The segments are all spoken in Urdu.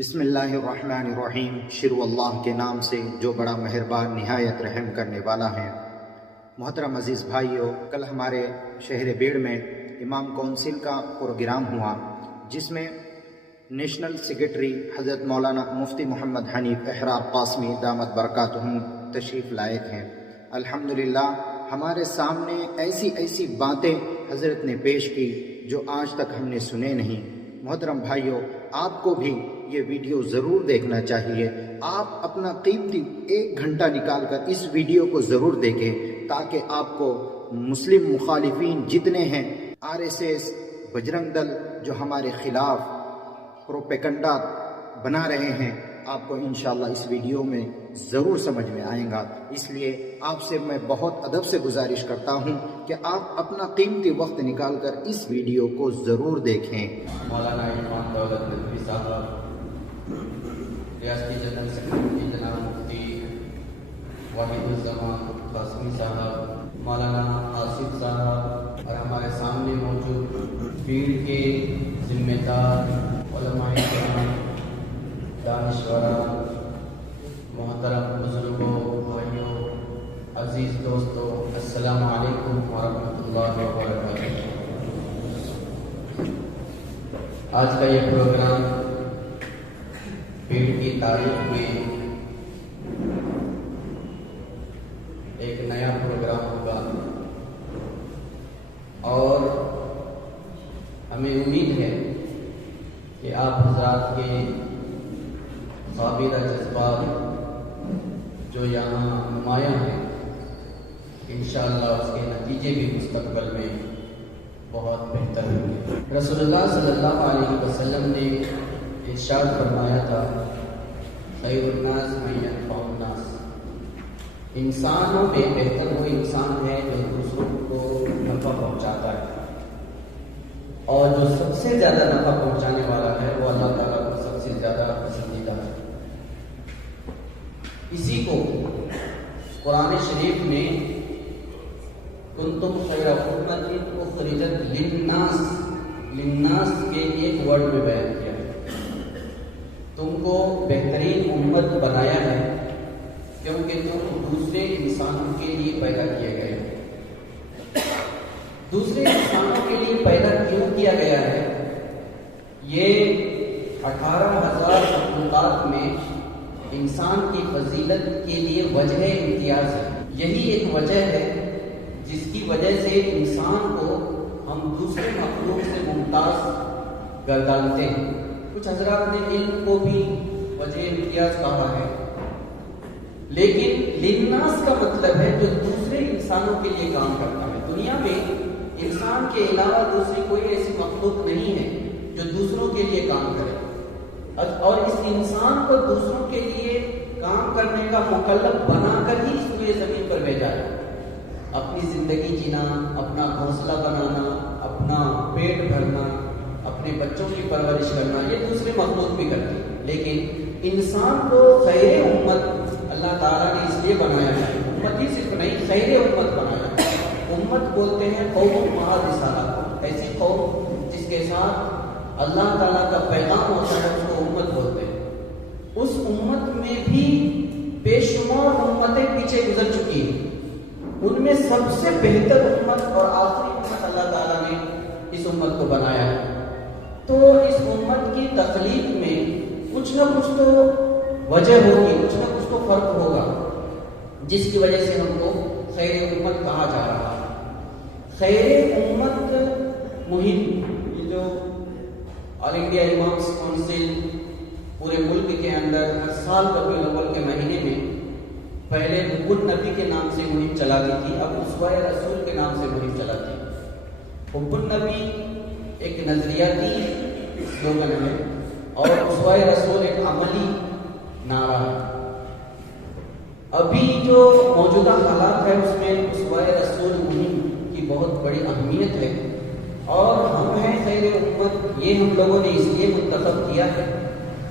بسم اللہ الرحمن الرحیم۔ شروع اللہ کے نام سے جو بڑا مہربان نہایت رحم کرنے والا ہے۔ محترم عزیز بھائیوں، کل ہمارے شہر بیڑ میں امام کونسل کا پروگرام ہوا، جس میں نیشنل سیکریٹری حضرت مولانا مفتی محمد حنیف احرار قاسمی دامت برکاتہم تشریف لائے تھے۔ الحمدللہ ہمارے سامنے ایسی باتیں حضرت نے پیش کی جو آج تک ہم نے سنے نہیں۔ محترم بھائیوں، آپ کو بھی یہ ویڈیو ضرور دیکھنا چاہیے۔ آپ اپنا قیمتی 1 گھنٹہ نکال کر اس ویڈیو کو ضرور دیکھیں، تاکہ آپ کو مسلم مخالفین جتنے ہیں، RSS، بجرنگ دل، جو ہمارے خلاف پروپیگنڈا بنا رہے ہیں، آپ کو انشاءاللہ اس ویڈیو میں ضرور سمجھ میں آئیں گا۔ اس لیے آپ سے میں بہت ادب سے گزارش کرتا ہوں کہ آپ اپنا قیمتی وقت نکال کر اس ویڈیو کو ضرور دیکھیں۔ مولانا عرفان دولت ندوی صاحب، ریاستی جنرل سیکرٹری جناب مفتی واحد الزمان قاسمی صاحب، مولانا آصف صاحب، اور ہمارے سامنے موجود بھیڑ کے ذمہ دار علماء کرام، دانشوران، محترم بزرگوں، بھائیوں، عزیز دوستوں، السلام علیکم ورحمۃ اللہ وبرکاتہ۔ آج کا یہ پروگرام بھیڑ کی تاریخ میں ایک نیا پروگرام ہوگا، اور ہمیں امید ہے کہ آپ حضرات کے قابلہ جذبات جو یہاں نمایاں ہیں، انشاءاللہ اس کے نتیجے بھی مستقبل میں بہت بہتر ہوں گے۔ رسول اللہ صلی اللہ علیہ وسلم نے ارشاد فرمایا تھا، خیر الناس من ينفع الناس، انسانوں میں بہتر وہ انسان ہے جو دوسروں کو نفع پہنچاتا ہے، اور جو سب سے زیادہ نفع پہنچانے والا ہے وہ اللہ تعالیٰ کو سب سے زیادہ پسندیدہ ہے۔ اسی کو قرآن شریف میں کنتم خیر امۃ اخرجت للناس کے ایک ورڈ میں بیان کیا ہے، تم کو بہترین امت بنایا ہے کیونکہ تم دوسرے انسانوں کے لیے پیدا کیے گئے ہو۔ دوسرے انسانوں کے لیے پیدا کیوں کیا گیا ہے؟ یہ 18,000 مخلوقات میں انسان کی فضیلت کے لیے وجہ امتیاز ہے۔ یہی ایک وجہ ہے جس کی وجہ سے انسان کو ہم دوسرے مخلوق سے ممتاز گردانتے ہیں۔ کچھ حضرات نے علم کو بھی وجہ امتیاز کہا ہے، لیکن للناس کا مطلب ہے جو دوسرے انسانوں کے لیے کام کرتا ہے۔ دنیا میں انسان کے علاوہ دوسری کوئی ایسی مخلوق نہیں ہے جو دوسروں کے لیے کام کرے، اور اس انسان کو دوسروں کے لیے کام کرنے کا مکلف بنا کر ہی اس کو زمین پر بھیجا ہے۔ اپنی زندگی جینا، اپنا گھونسلہ بنانا، اپنا پیٹ بھرنا، اپنے بچوں کی پرورش کرنا، یہ دوسرے مخلوق بھی کرتی ہے، لیکن انسان کو خیر امت اللہ تعالیٰ نے اس لیے بنایا ہے۔ امت ہی صرف نہیں، خیر امت بنایا ہے۔ امت بولتے ہیں قوم مع رسالہ، ایسی قوم جس کے ساتھ اللہ تعالیٰ کا پیغام ہوتا ہے، اس کو امت بولتے ہیں۔ اس امت میں بھی بے شمار امتیں پیچھے گزر چکی ہیں، ان میں سب سے بہتر امت اور آخری امت اللہ تعالیٰ نے اس امت کو بنایا ہے۔ تو اس امت کی تخلیق میں کچھ نہ کچھ تو وجہ ہوگی، کچھ نہ کچھ تو فرق ہوگا، جس کی وجہ سے ہم کو خیر امت کہا جا رہا ہے۔ خیر امت مہم، یہ جو آل انڈیا امامس کونسل پورے ملک کے اندر ہر سال ربیع الاول کے مہینے میں پہلے حب النبی کے نام سے مہم چلاتی تھی، اب اسوہ رسول کے نام سے مہم چلاتی ہے۔ حب النبی ایک نظریاتی سلوگن ہے، اور اسوہ رسول ایک عملی نعرہ ہے۔ ابھی جو موجودہ حالات ہے اس میں اسوہ رسول مہم کی بہت بڑی اہمیت ہے، اور ہم ہیں خیر امت، یہ ہم لوگوں نے اس لیے منتخب کیا ہے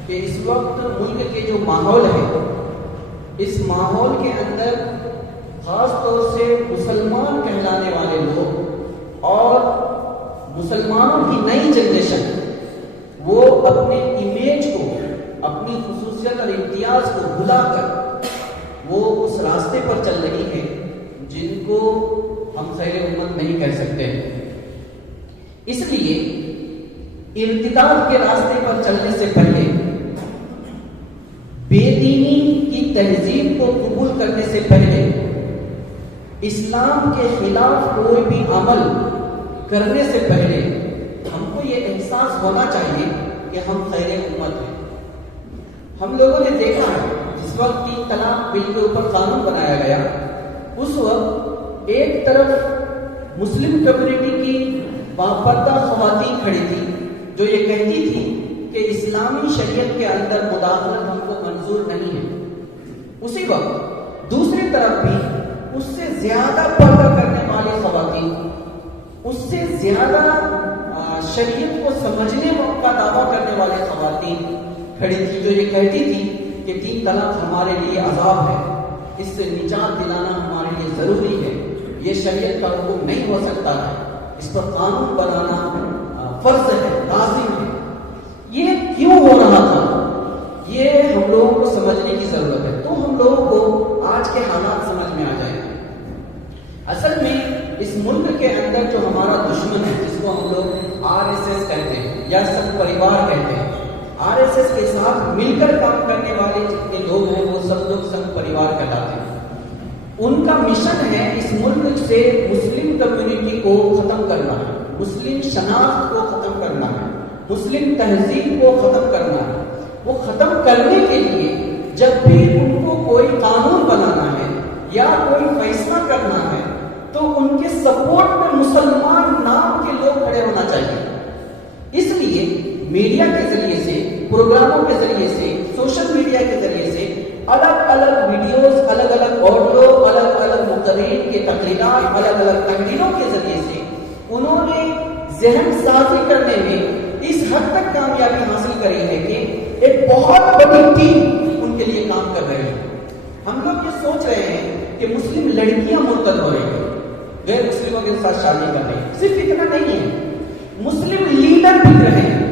کہ اس وقت ملک کے جو ماحول ہے، اس ماحول کے اندر خاص طور سے مسلمان کہلانے والے لوگ اور مسلمانوں کی نئی جنریشن وہ اپنے امیج کو، خصوصیت اور امتیاز کو بھلا کر وہ اس راستے پر چل رہی ہے جن کو ہم خیر امت نہیں کہہ سکتے. اس لیے ارتداد کے راستے پر چلنے سے پہلے، بے دینی کی تہذیب کو قبول کرنے سے پہلے، اسلام کے خلاف کوئی بھی عمل کرنے سے پہلے ہم کو یہ احساس ہونا چاہیے کہ ہم خیر امت ہیں. ہم لوگوں نے دیکھا ہے جس وقت 3 طلاق بل کے اوپر قانون بنایا گیا، اس وقت ایک طرف مسلم کمیونٹی کی باپردہ خواتین کھڑی تھی جو یہ کہتی تھی کہ اسلامی شریعت کے اندر مداخلت ہم کو منظور نہیں ہے. اسی وقت دوسری طرف بھی اس سے زیادہ پردہ کرنے والی خواتین، اس سے زیادہ شریعت کو سمجھنے کا دعویٰ کرنے والے خواتین کھڑی تھی جو یہ کہتی تھی کہ 3 طلاق ہمارے لیے عذاب ہے، اس سے نجات دلانا ہمارے لیے ضروری ہے، یہ شریعت کا حکم نہیں ہو سکتا ہے، اس پر قانون بنانا فرض ہے، لازم ہے. یہ کیوں ہو رہا تھا یہ ہم لوگوں کو سمجھنے کی ضرورت ہے. تو ہم لوگوں کو آج کے حالات سمجھ میں آ جائیں. اصل میں اس ملک کے اندر جو ہمارا دشمن ہے، جس کو ہم لوگ RSS کہتے ہیں یا سنگ پریوار کہتے ہیں، RSS کے ساتھ مل کر کام کرنے والے جتنے لوگ ہیں وہ سب لوگ سنگ پریوار کہلاتے ہیں. ان کا مشن ہے اس ملک سے مسلم کمیونٹی کو ختم کرنا ہے، مسلم شناخت کو ختم کرنا ہے، مسلم تہذیب کو ختم کرنا ہے. وہ ختم کرنے کے لیے جب بھی ان کو کوئی قانون بنانا ہے یا کوئی فیصلہ کرنا ہے تو ان کے سپورٹ میں مسلمان نام کے لوگ کھڑے ہونا چاہیے. اس لیے میڈیا کے ذریعے سے، پروگراموں کے ذریعے سے، سوشل میڈیا کے ذریعے سے الگ الگ ویڈیوز، الگ الگ آڈیو، الگ الگ مقررین کے تقریرات، الگ الگ تحریروں کے ذریعے سے انہوں نے ذہن سازی کرنے میں اس حد تک کامیابی حاصل کری ہے کہ ایک بہت بڑی ٹیم ان کے لیے کام کر رہی ہے. ہم لوگ یہ سوچ رہے ہیں کہ مسلم لڑکیاں مرتد ہو رہی ہیں، غیر مسلموں کے ساتھ شادی کر رہی ہیں. صرف اتنا نہیں ہے، مسلم لیڈر بک رہے ہیں،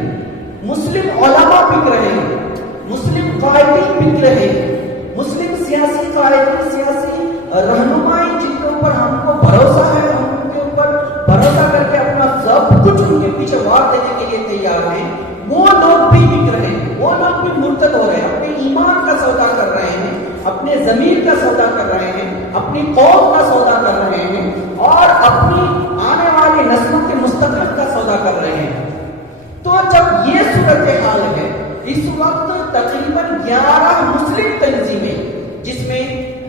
مسلم علماء بک رہے ہیں، مسلم قائدین بک رہے ہیں، مسلم سیاسی قائدین، سیاسی رہنمائی جن کے اوپر ہم کو بھروسہ ہے، ہم ان کے اوپر بھروسہ کر کے اپنا سب کچھ ان کے پیچھے وار دینے کے لیے تیار ہیں، وہ لوگ بھی بک رہے ہیں، وہ لوگ بھی مرتد ہو رہے ہیں، اپنے ایمان کا سودا کر رہے ہیں، اپنے ضمیر کا سودا کر رہے ہیں، اپنی قوم کا سودا کر رہے ہیں اور اپنی آنے والی نسلوں کے مستقبل کا سودا کر رہے ہیں. تو جب یہ صورتحال ہے، اس وقت تقریباً 11 مسلم تنظیمیں جس میں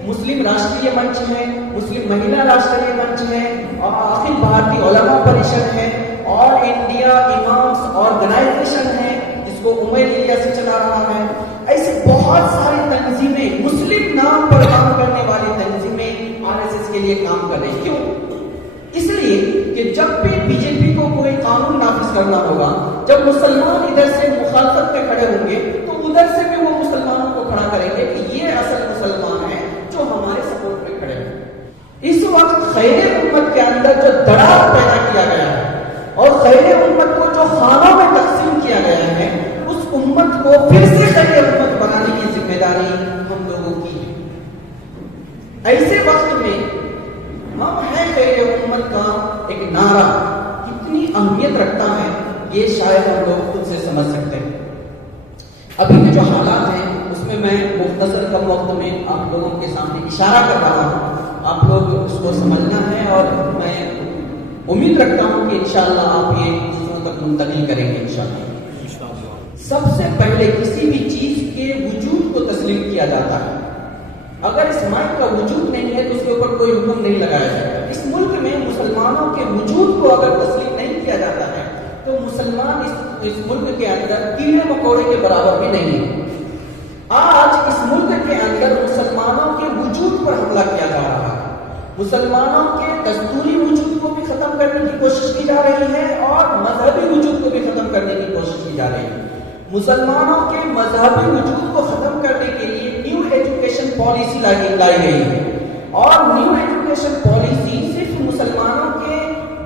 مسلم راشٹریہ منچ ہے، مسلم مہیلا راشٹریہ منچ ہے، اور اخیل بھارتی علماء پریشد ہے، اور انڈیا امامس آرگنائزیشن ہے جس کو عمر الیاسی چلا رہا ہے. ایسے بہت ساری تنظیمیں، مسلم نام پر کام کرنے والی تنظیمیں RSS کے لیے کام کر رہی ہیں. کیوں؟ اس لیے کہ جب بھی BJP کو کوئی قانون نافذ کرنا ہوگا، جب مسلمان ادھر سے مخالفت پہ کھڑے ہوں گے تو ادھر سے بھی وہ مسلمانوں کو کھڑا کریں گے کہ یہ اصل مسلمان ہیں جو ہمارے سپورٹ پہ کھڑے ہیں. اس وقت خیر امت کے اندر جو دراڑ پیدا کیا گیا ہے اور خیر امت کو جو خانوں میں تقسیم کیا گیا ہے، اس امت کو پھر سے خیر امت بنانے کی ذمہ داری ہم لوگوں کی ہے. ایسے وقت میں ہم ہیں خیر امت کا ایک نعرہ کتنی اہمیت رکھتا ہے یہ شاید ہم لوگ خود سے سمجھ سکتے ہیں. ابھی کے جو حالات ہیں اس میں میں مختصر کم وقت میں آپ لوگوں کے سامنے اشارہ کر رہا ہوں، آپ لوگ اس کو سمجھنا ہے اور میں امید رکھتا ہوں کہ انشاءاللہ آپ یہ دوسروں تک منتقل کریں گے انشاءاللہ. سب سے پہلے کسی بھی چیز کے وجود کو تسلیم کیا جاتا ہے. اگر اس مائک کا وجود نہیں ہے تو اس کے اوپر کوئی حکم نہیں لگایا جاتا. اس ملک میں مسلمانوں کے وجود کو اگر تسلیم نہیں کیا جاتا ہے تو مسلمان اس ملک کے اندر کیڑے مکوڑے کے برابر بھی نہیں ہے. آج اس ملک کے اندر مسلمانوں کے وجود پر حملہ کیا جا رہا ہے. مسلمانوں کے دستوری وجود کو بھی ختم کرنے کی کوشش کی جا رہی ہے اور مذہبی وجود کو بھی ختم کرنے کی کوشش کی جا رہی ہے. مسلمانوں کے مذہبی وجود کو ختم کرنے کے لیے نیو ایجوکیشن پالیسی لائی گئی ہے اور نیو ایجوکیشن پالیسی صرف مسلمانوں کے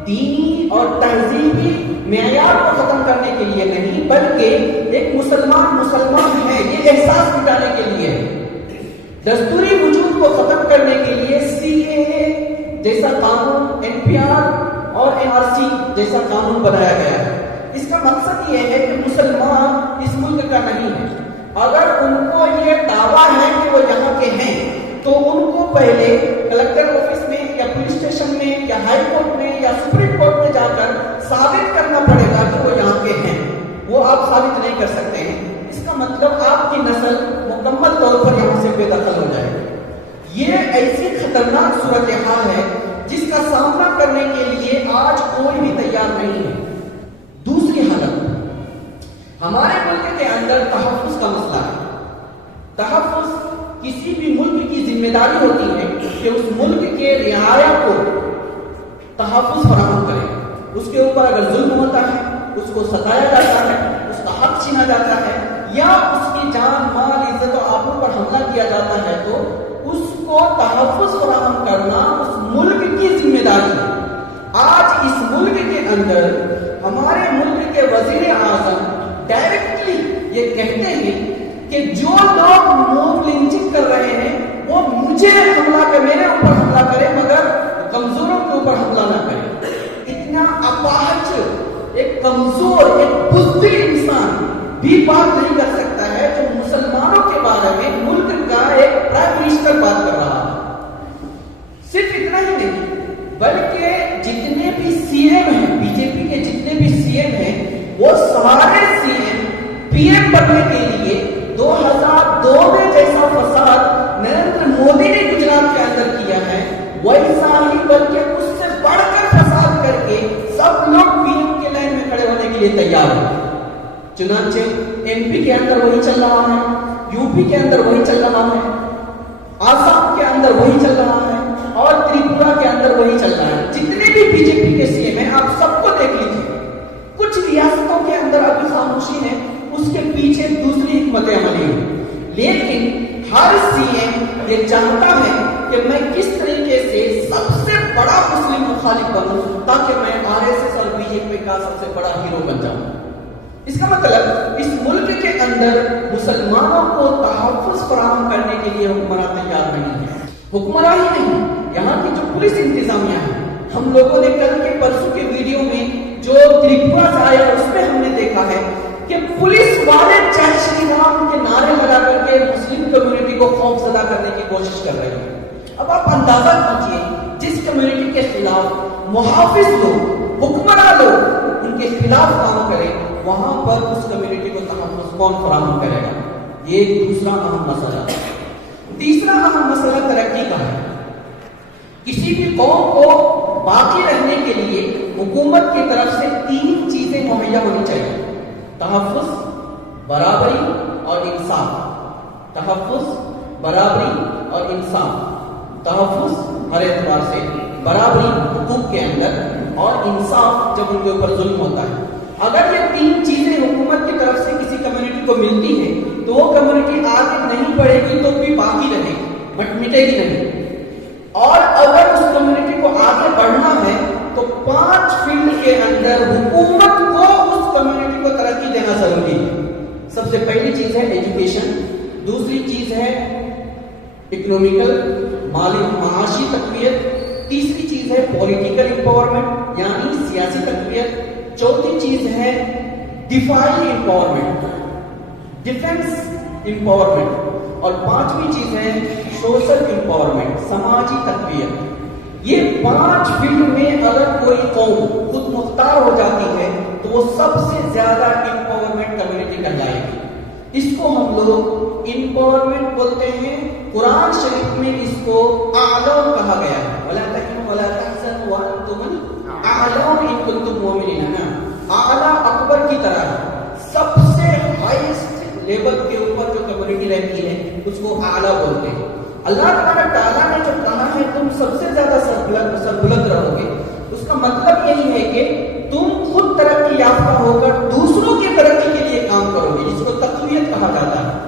دینی اور تہذیبی معیار کو ختم کرنے کے لیے نہیں بلکہ ایک مسلمان ہے یہ یہ احساس مٹانے کے لیے ہے، دستوری وجود کو ختم کرنے کے لیے CAA جیسا قانون، NPR اور NRC جیسا قانون بنایا گیا ہے۔ اس کا مقصد یہ ہے کہ مسلمان اس ملک کا نہیں ہے، اگر ان کو یہ دعویٰ ہے کہ وہ یہاں کے ہیں تو ان کو پہلے کلکٹر آفس میں یا پولیس اسٹیشن میں یا ہائی کورٹ میں یا سپریم کورٹ میں جا کر ثابت کرنا پڑے گا کہ وہ یہاں کے ہیں، وہ آپ ثابت نہیں کر سکتے ہیں۔ اس کا مطلب آپ کی نسل مکمل طور پر یہاں سے بے دخل ہو جائے گی۔ یہ ایسی خطرناک صورتحال ہے جس کا سامنا کرنے کے لیے آج کوئی بھی تیار نہیں ہے۔ دوسری حالت ہمارے ملک کے اندر تحفظ کا مسئلہ ہے۔ تحفظ کسی بھی ملک کی ذمہ داری ہوتی ہے کہ اس ملک کے رعایا کو تحفظ فراہم کرے۔ اس کے اوپر اگر ظلم ہوتا ہے، اس کو ستایا جاتا ہے، اس کا حق چھینا جاتا ہے یا اس کی جان، مال، عزت و آبرو پر حملہ کیا جاتا ہے تو اس کو تحفظ فراہم کرنا اس ملک کی ذمہ داری ہے۔ آج اس ملک کے اندر ہمارے ملک کے وزیر اعظم ڈائریکٹلی یہ کہتے ہیں کہ جو لوگ موب لنچنگ کر رہے ہیں وہ مجھے حملہ کرے، میرے اوپر حملہ کرے مگر کمزوروں کے اوپر حملہ نہ کرے۔ اتنا اپاہج، ایک کمزور، ایک بزدل انسان بھی بات نہیں کر سکتا ہے جو مسلمانوں کے بارے میں ملک کا ایک پرائم منسٹر بات کر رہا ہے۔ صرف اتنا ہی نہیں بلکہ جتنے بھی CM ہیں، BJP کے جتنے بھی CM ہیں، وہ سارے CM PM بننے کے لیے 2002 میں جیسا فساد نریندر مودی نے گجرات کے اندر کیا ہے ویسا ہی بلکہ اس سے بڑھ کر فساد کر کے سب لوگ PM کے لائن میں کھڑے ہونے کے لیے تیار ہیں۔ چنانچہ MP کے اندر وہی چل رہا ہے، UP کے اندر وہی چل رہا ہے، آسام کے اندر وہی چل رہا ہے اور تریپورہ کے اندر وہی چل رہا ہے۔ جتنے بھی BJP کے CM ہیں آپ سب کو دیکھ لیجیے، کچھ ریاستوں کے اندر ابھی خاموشی ہے، اس کے پیچھے دوسری حکمت عملی ہے، لیکن ہر CM یہ چاہتا ہے کہ میں کس طریقے سے سب سے بڑا مسلم مخالف بنوں تاکہ میں RSS اور BJP کا سب سے بڑا ہیرو بن جاؤں۔ اس کا مطلب اس ملک کے اندر مسلمانوں کو تحفظ فراہم کرنے کے لیے حکمران تیار نہیں ہے۔ حکمراں ہی نہیں، یہاں کی جو پولیس انتظامیہ ہے، ہم لوگوں نے کل کے پرسوں کے ویڈیو میں جو تریپورہ سے آیا اس میں ہم نے دیکھا ہے کہ پولیس والے جے شری رام کے نعرے لگا کر کے مسلم کمیونٹی کو خوف زدہ کرنے کی کوشش کر رہے ہیں۔ اب آپ اندازہ کیجیے جس کمیونٹی کے خلاف محافظ لوگ، حکمراں لوگ ان کے خلاف کام کریں، وہاں پر اس کمیونٹی کو تحفظ کون فراہم کرے گا؟ یہ ایک دوسرا اہم مسئلہ ہے۔ تیسرا اہم مسئلہ ترقی کا ہے۔ کسی بھی قوم کو باقی رہنے کے لیے حکومت کی طرف سے 3 چیزیں مہیا ہونی چاہیے: تحفظ، برابری اور انصاف۔ تحفظ، برابری اور انصاف۔ تحفظ ہر اعتبار سے، برابری حقوق کے اندر اور انصاف جب ان کے اوپر ظلم ہوتا ہے۔ اگر یہ 3 چیزیں حکومت کی طرف سے کسی کمیونٹی کو ملتی ہیں تو وہ کمیونٹی آگے نہیں بڑھے گی تو بھی باقی رہے گی، بٹ مٹے گی نہیں۔ اور اگر اس کمیونٹی کو آگے بڑھنا ہے تو 5 فیلڈ کے اندر حکومت کو اس کمیونٹی کو ترقی دینا ضروری ہے۔ سب سے پہلی چیز ہے ایجوکیشن، دوسری چیز ہے اکنومیکل، معاشی تقویت، تیسری چیز ہے پولیٹیکل امپاورمنٹ یعنی سیاسی تقویت، چوتھی چیز ہے دفاعی امپاورمنٹ، ڈیفنس امپاورمنٹ، اور 5ویں چیز ہے سوشل امپاورمنٹ، سماجی تقویت۔ یہ 5 فیلڈ میں اگر کوئی قوم خود مختار ہو جاتی ہے تو وہ سب سے زیادہ امپاورمنٹ کمیونٹی کہلائے گی۔ اس کو ہم لوگ امپاورمنٹ بولتے ہیں۔ قرآن شریف میں اس کو اعلون کہا گیا ہے، وَلَا تَهِنُوا وَلَا تَحْزَنُوا وَأَنْتُمُ الْأَعْلَوْنَ إِن كُنتُم مُؤْمِنِينَ۔ اعلیٰ اکبر کی طرح ہے، سب سے ہائیسٹ لیول کے اوپر جو کمیونٹی رہتی ہے اس کو اعلیٰ بولتے ہیں۔ اللہ تعالیٰ نے جو کہا ہے تم سب سے زیادہ سربلند رہو گے، اس کا مطلب یہی ہے کہ تم خود ترقی یافتہ ہو کر دوسروں کی ترقی کے لیے کام کرو گے، جس کو تقویت کہا جاتا ہے۔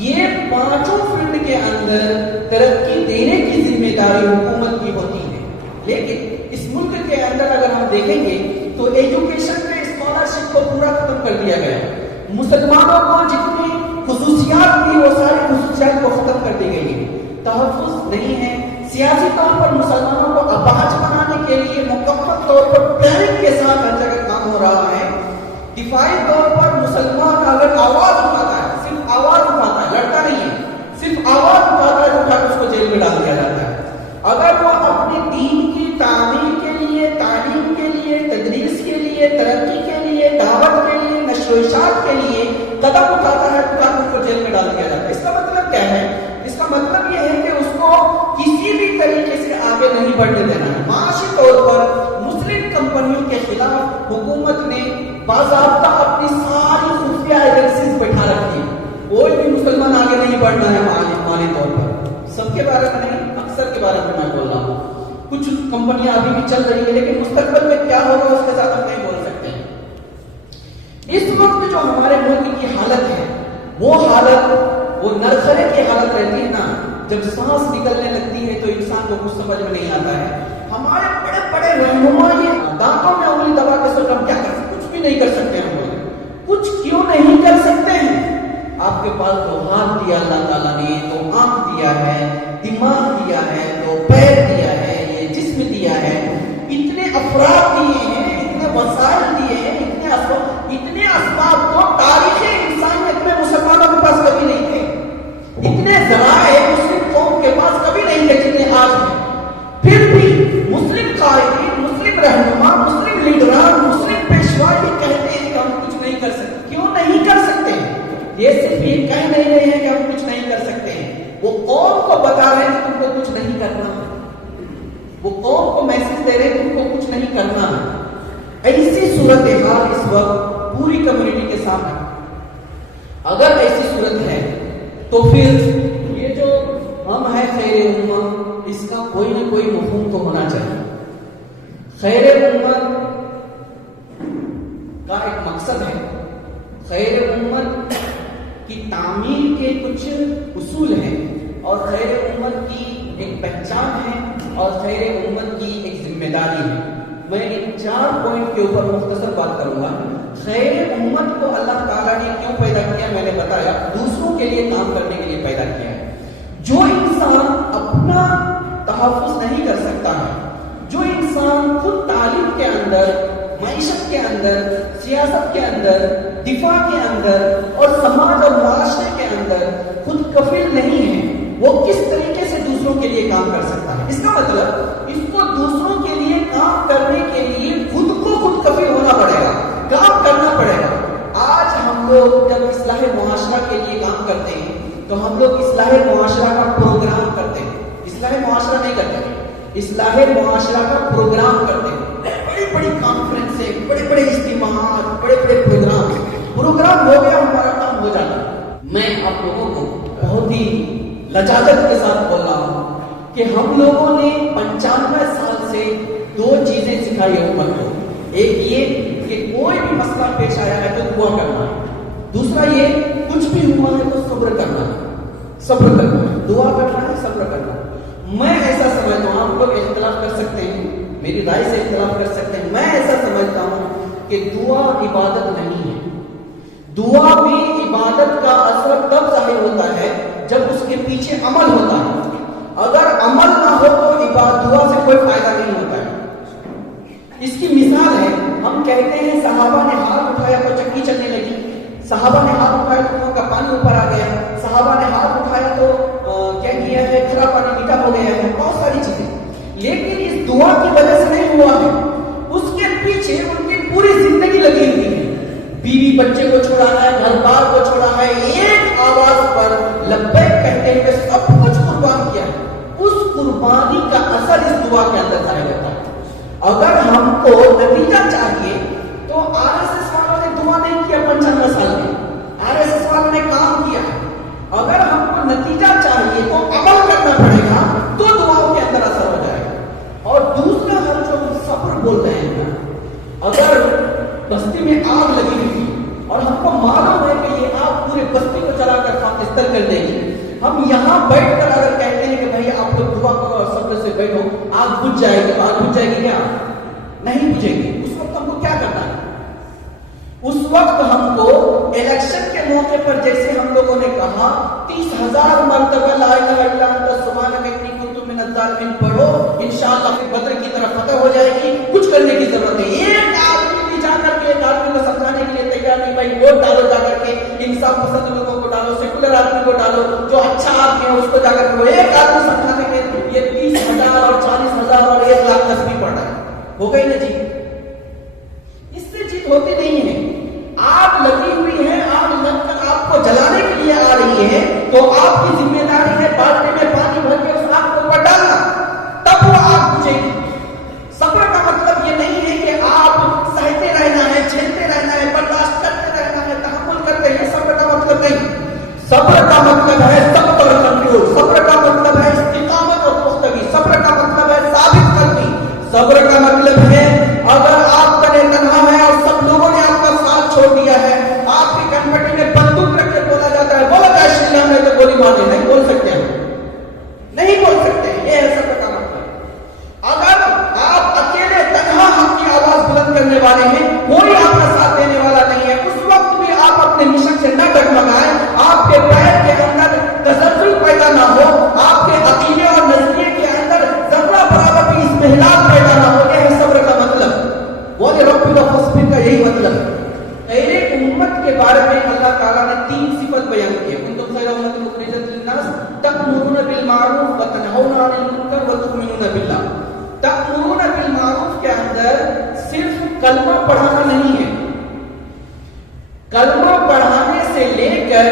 یہ 5 فیلڈ کے اندر ترقی دینے کی ذمہ داری حکومت کی ہوتی ہے، لیکن اس ملک کے اندر اگر ہم دیکھیں گے تو ایجوکیشن میں اسکالرشپ کو پورا ختم کر دیا گیا ہے۔ مسلمانوں کو جتنی خصوصیات تھی وہ ساری خصوصیات کو ختم کر دی گئی ہے. تحفظ نہیں ہے. سیاسی طور پر مسلمانوں کو اباج بنانے کے لیے مکمل طور پر پلاننگ کے ساتھ ہر جگہ کام ہو رہا ہے. دفاعی طور پر مسلمان اگر آواز اٹھاتا ہے، صرف آواز اٹھاتا ہے، لڑتا نہیں ہے، صرف آواز اٹھاتا ہے تو اٹھا کر اس کو جیل میں ڈال دیا جاتا ہے. اگر وہ اپنے دین کی تعمیر کے لیے، تعلیم کے لیے، تدریس کے لیے، ترقی کے لیے، دعوت کے لیے، نشر و اشاعت کے لیے قدم اٹھاتا ہے تو اس کو جیل میں ڈال دیا جاتا ہے. اس کا مطلب کیا ہے؟ اس کا مطلب یہ ہے کہ اس کو کسی بھی طریقے سے آگے نہیں بڑھنے دینا ہے. معاشی طور پر مسلم کمپنیوں کے خلاف حکومت نے باضابطہ اپنی ساری خفیہ ایجنسیز بٹھا رکھی. کوئی بھی مسلمان آگے نہیں بڑھنا ہے مالی طور پر. سب کے بارے میں نہیں، اکثر کے بارے میں میں بول رہا ہوں. کچھ کمپنیاں ابھی بھی چل رہی ہیں لیکن مستقبل میں کیا ہوگا اس کے ساتھ ہم نہیں بول سکتے ہیں. اس وقت جو ہمارے ملک کی حالت ہے وہ حالت وہ نرخرے کی حالت رہتی ہے نا. جب سانس نکلنے لگتی ہے تو انسان کو کچھ سمجھ میں نہیں آتا ہے. ہمارے بڑے بڑے رہنما یہ دانتوں میں انگلی دبا کے سوچ ہم کیا کر سکتے؟ کچھ بھی نہیں کر سکتے. ہم لوگ کچھ کیوں نہیں کر سکتے ہیں؟ آپ کے پاس تو ہاتھ دیا اللہ تعالیٰ نے، تو آنکھ دیا ہے، دماغ دیا ہے، تو پیر دیا ہے، یہ جسم دیا ہے، اتنے افراد دیے ہیں، اتنے وسائل دیے ہیں، اتنے اسباب تو تاریخ انسانیت میں مسلمانوں کے پاس کبھی نہیں تھے. اتنے ذرائع مسلم قوم کے پاس کبھی نہیں تھے جتنے آج ہیں. پھر بھی مسلم قائدین، مسلم رہنما، مسلم لیڈران، مسلم پیشوا یہ کہتے ہیں کہ ہم کچھ نہیں کر سکتے. کیوں نہیں کر سکتے؟ یہ صرف یہ کہہ نہیں رہے ہیں کہ ہم کچھ نہیں کر سکتے ہیں، وہ قوم کو بتا رہے ہیں کہ تم کو کچھ نہیں کرنا ہے. وہ قوم کو میسج دے رہے ہیں تم کو کچھ نہیں کرنا ہے. ایسی صورتحال اس وقت پوری کمیونٹی کے سامنے. اگر ایسی صورت ہے تو پھر یہ جو ہم ہے خیر امت، اس کا کوئی نہ کوئی مفہوم تو ہونا چاہیے. خیر امت کا ایک مقصد ہے. خیر امت کی تعمیر کے کچھ اصول ہیں اور خیر امت کی ایک پہچان ہے اور خیر امت کی ایک ذمہ داری ہے. میں ان 4 پوائنٹ کے اوپر مختصر بات کروں گا. خیر امت کو اللہ تعالیٰ نے کیوں پیدا کیا میں نے بتایا. دوسروں کے لیے کام کرنے کے لیے پیدا کیا ہے. جو انسان اپنا تحفظ نہیں کر سکتا ہے، جو انسان خود تعلیم کے اندر، معیشت کے اندر، سیاست کے اندر، دفاع کے اندر اور سماج اور معاشرے کے اندر خود کفیل نہیں ہے، وہ کس طریقے سے دوسروں کے لیے کام کر سکتا ہے؟ اس کا مطلب اس کو دوسروں کے لیے کام کرنے کے لیے خود کو خود کفیل ہونا پڑے گا، کام کرنا پڑے گا. آج ہم لوگ جب اصلاح معاشرہ کے لیے کام کرتے ہیں تو ہم لوگ اصلاح معاشرہ کا پروگرام کرتے ہیں. اصلاح معاشرہ نہیں کرتے ہیں، اصلاح معاشرہ کا پروگرام کرتے ہیں. بڑی بڑی کانفرنس سے، بڑے بڑے اجتماعات، بڑے بڑے پروگرام ہو گیا، ہمارا کام ہو جاتا. میں آپ لوگوں کو بہت ہی لجاجت کے ساتھ بول رہا ہوں کہ ہم لوگوں نے 95 سال سے 2 چیزیں سکھائی امت کو. ایک یہ کہ کوئی بھی مسئلہ پیش آیا ہے تو دعا کرنا ہے. دوسرا یہ کچھ بھی ہوا ہے تو صبر کرنا ہے. صبر کرنا ہے، دعا کرنا ہے، صبر کرنا ہے. میں ایسا سمجھتا ہوں، آپ لوگ اختلاف کر سکتے ہیں، میری رائے سے اختلاف کر سکتے ہیں، میں ایسا سمجھتا ہوں کہ دعا عبادت نہیں ہے. دعا بھی عبادت کا اثر تب ظاہر ہوتا ہے جب اس کے پیچھے عمل ہوتا ہے. اگر عمل نہ ہو تو دعا سے کوئی فائدہ نہیں ہوتا ہے. اس کی مثال ہے، ہم کہتے ہیں صحابہ نے ہاتھ اٹھایا تو چکی چلنے لگی، صحابہ نے ہاتھ اٹھایا تو کنواں کا پانی اوپر آ گیا، صحابہ نے ہاتھ اٹھایا تو کیا کیا ہے، کھڑا پانی میٹھا ہو گیا ہے، بہت ساری چیزیں. لیکن اس دعا کی وجہ سے نہیں ہوا ہے، اس کے پیچھے ان کی پوری زندگی لگی ہوئی ہے. بیوی بچے کو چھوڑانا ہے، گھر بار کو چھوڑانا ہے، ایک آواز پر لبیک کہتے ہوئے سب کچھ قربان کیا ہے. اس قربانی کا اثر اس دعا کے اندر ظاہر ہوتا ہے. اگر ہم کو نتیجہ چاہیے تو RSS والوں نے دعا نہیں کیا 95 سال میں، RSS والوں نے کام کیا. اگر ہم کو نتیجہ چاہیے تو عمل کرنا پڑے گا تو دعاؤں کے اندر اثر ہو جائے گا. اور دوسرا ہم جو صبر بول رہے ہیں، اگر بستی میں آگ لگی ہوئی اور ہم کو معلوم ہے کہ یہ آگ پورے بستی کو چلا کر خاکستر کر دے گی، ہم یہاں بیٹھ کر اگر کہتے ہیں کہ بھائی آپ لوگ دعا کرو اور صبر سے بیٹھو، آگ بجھ جائے گی. آگ بجھ جائے گی کیا؟ نہیں بجھے گی. اس وقت ہم کو کیا کرنا ہے؟ اس وقت ہم کو الیکشن کے موقع پر جیسے ہم لوگ لوگوں نے کہا 30,000 مرتبہ لا الہ الا انت سبحانک انی کنت من الظالمین پڑھو، انشاءاللہ پھر بدر کی طرف فتح ہو جائے گی، کچھ کرنے کی ضرورت ہے۔ ایک آدمی بھی جا کر کے ایک آدمی کو سمجھانے کے لیے تیار نہیں، بھائی ووٹ ڈالو، جا کر کے انصاف پسند لوگوں کو ڈالو، سیکولر آدمی کو ڈالو، جو اچھا آدمی ہے اس کو جا کر کے ایک آدمی سمجھانے کے یہ 30,000 اور 40,000 اور 1,00,000 تسبیح پڑھ رہا ہے، ہو گئی نا جی؟ اس سے جیت ہوتی نہیں ہے۔ آگ لگی ہوئی ہے، آگ لگ کر آپ کو جلانے کے لیے آ رہی ہے، تو آپ کی ذمہ داری ہے بالٹی میں پانی بھر کے اس آگ کو اوپر ڈالنا، تب وہ آگ بجھے گی۔ صبر کا مطلب یہ نہیں ہے کہ آپ سہتے رہنا ہے، جھیلتے رہنا ہے، برداشت کرتے رہنا ہے، تحمل کرتے ہیں، صبر کا مطلب نہیں۔ صبر کا مطلب ہے ضبط اور کنٹرول، صبر کا مطلب ہے استقامت اور پختگی، صبر کا مطلب ہے ثابت قدمی، صبر کا مطلب ہے اگر آپ تنے تنہا ہے اور سب لوگوں نے آپ کا ساتھ چھوڑ دیا ہے، آپ کی کنپٹی میں بندوق رکھ کے بولا جاتا ہے بولا جائے شری رام ہے تو گولی مارنے، نہیں بول سکتے ہیں، نہیں بول سکتے، یہ ہے صبر کا مطلب۔ اگر آپ اکیلے تنہا اپنی آواز بلند کرنے والے ہیں، کوئی آپ کا ساتھ دینے والا نہیں ہے، اس وقت بھی آپ اپنے مشن سے نہ ڈگمگائیں، آپ کے پیر کے اندر تزلزل پیدا نہ ہو، آپ کے عقیدے اور نظریے کے اندر ذرہ برابر بھی اضمحلال پیدا نہ ہو، یہ ہے صبر کا مطلب۔ وہ رب کا فصبر کا یہی مطلب ہے۔ پہلے امت کے بارے میں اللہ تعالیٰ نے 3 صفت بیان کی ہے، کنتم خیر امۃ اخرجت للناس تأمرون بالمعروف وتنہون عن المنکر وتؤمنون باللہ۔ تأمرون بالمعروف کے اندر صرف کلمہ پڑھانا نہیں ہے، کلمہ پڑھانے سے لے کر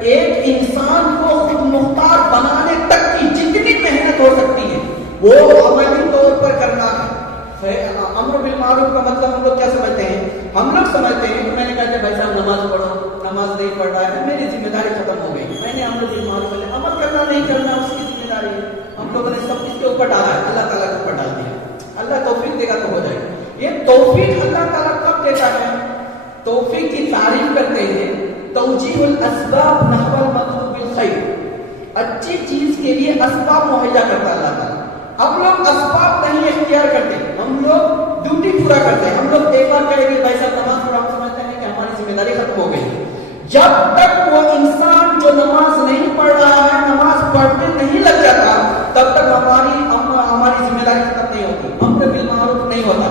ایک انسان کو خود مختار بنانے تک کی جتنی محنت ہو سکتی ہے وہ عملی طور پر کرنا ہے۔ امر بالمعروف کا مطلب ہم لوگ کیا سمجھتے ہیں؟ ہم لوگ سمجھتے ہیں کہ میں نے کہا کہ بھائی صاحب نماز پڑھو، نماز نہیں پڑھ رہا ہے، میری ذمہ داری ختم ہو گئی، میں نے امر بالمعروف میں عمل کرنا نہیں کرنا اس کی ذمہ داری ہے، ہم لوگوں نے سب اس کے اوپر ڈالا ہے، اللہ تعالیٰ کے اوپر ڈال دیا۔ اللہ توفیق دے گا تو ہو جائے گا۔ یہ توفیق اللہ تعالیٰ کب دیتا ہے؟ توفیق کی تعریف کرتے ہیں توجیہ الاسباب نحو المطلوب بالخیر، اچھی چیز کے لیے اسباب مہیا کرتا اللہ تعالیٰ۔ ہم لوگ اسباب نہیں اختیار کرتے، ہم لوگ ڈیوٹی پورا کرتے ہیں۔ ہم لوگ ایک بار کہیں گے بھائی صاحب نماز پڑھا، ہم سمجھتے ہیں کہ ہماری ذمہ داری ختم ہو گئی۔ جب تک وہ انسان جو نماز نہیں پڑھ رہا ہے نماز پڑھنے نہیں لگ جاتا تب تک ہماری ذمہ داری ختم نہیں ہوتی، امر بالمعروف نہیں ہوتا۔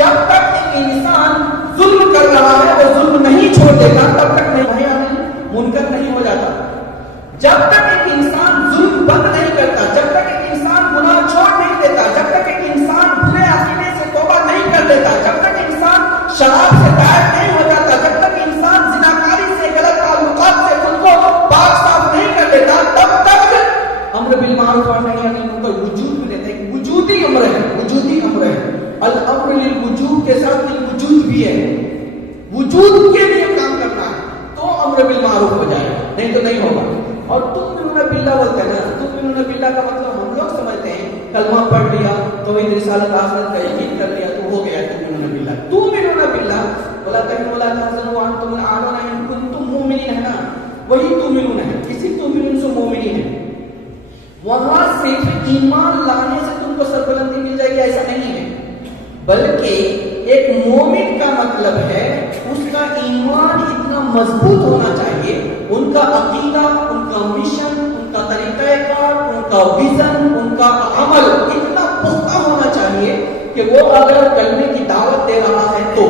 جب تک ایک انسان ظلم کر رہا ہے وہ ظلم نہیں چھوڑ دیتا تب تک نہی عن المنکر نہیں ہو جاتا۔ جب تک ایک انسان ظلم بند نہیں کرتا، جب تک ایک انسان گناہ چھوڑ نہیں دیتا، جب تک ایک انسان برے عقیدے سے توبہ نہیں کر دیتا، جب تک انسان شراب سے دائر نہیں ہو جاتا، جب تک انسان زناکاری سے غلط تعلقات سے خود کو پاک صاف نہیں کر دیتا، تب تک امر بالمعروف اور نہی عن المنکر وجود میں رہتا ہے۔ وجودی امر ہے، وجودی امر ہے۔ الامر للوجود کے ساتھ للوجود بھی ہے، وجود کے لیے کام کرنا ہے تو امر بالمعروف ہو جائے گا، نہیں تو نہیں ہوگا۔ اور تؤمنون باللہ بولتے ہیں نا، تؤمنون باللہ کا مطلب ہم لوگ سمجھتے ہیں کلمہ پڑھ لیا توحید رسالت آخرت کا یقین کر لیا تو ہو گیا تؤمنون باللہ۔ تؤمنون باللہ ولا تهنوا ولا تحزنوا وانتم الاعلون ان کنتم مؤمنین ہے نا، وہی تؤمنون ہے، کسی تؤمنون سے مومنین ہے۔ وہاں صرف ایمان لانے سے تم کو سربلندی مل جائے گی ایسا نہیں ہے، بلکہ ایک مومن کا مطلب ہے اس کا ایمان اتنا مضبوط ہونا چاہیے، ان کا عقیدہ، ان کا مشن، ان کا طریقہ کار، ان کا ویژن، ان کا عمل اتنا پختہ ہونا چاہیے کہ وہ اگر کلمے کی دعوت دے رہا ہے تو،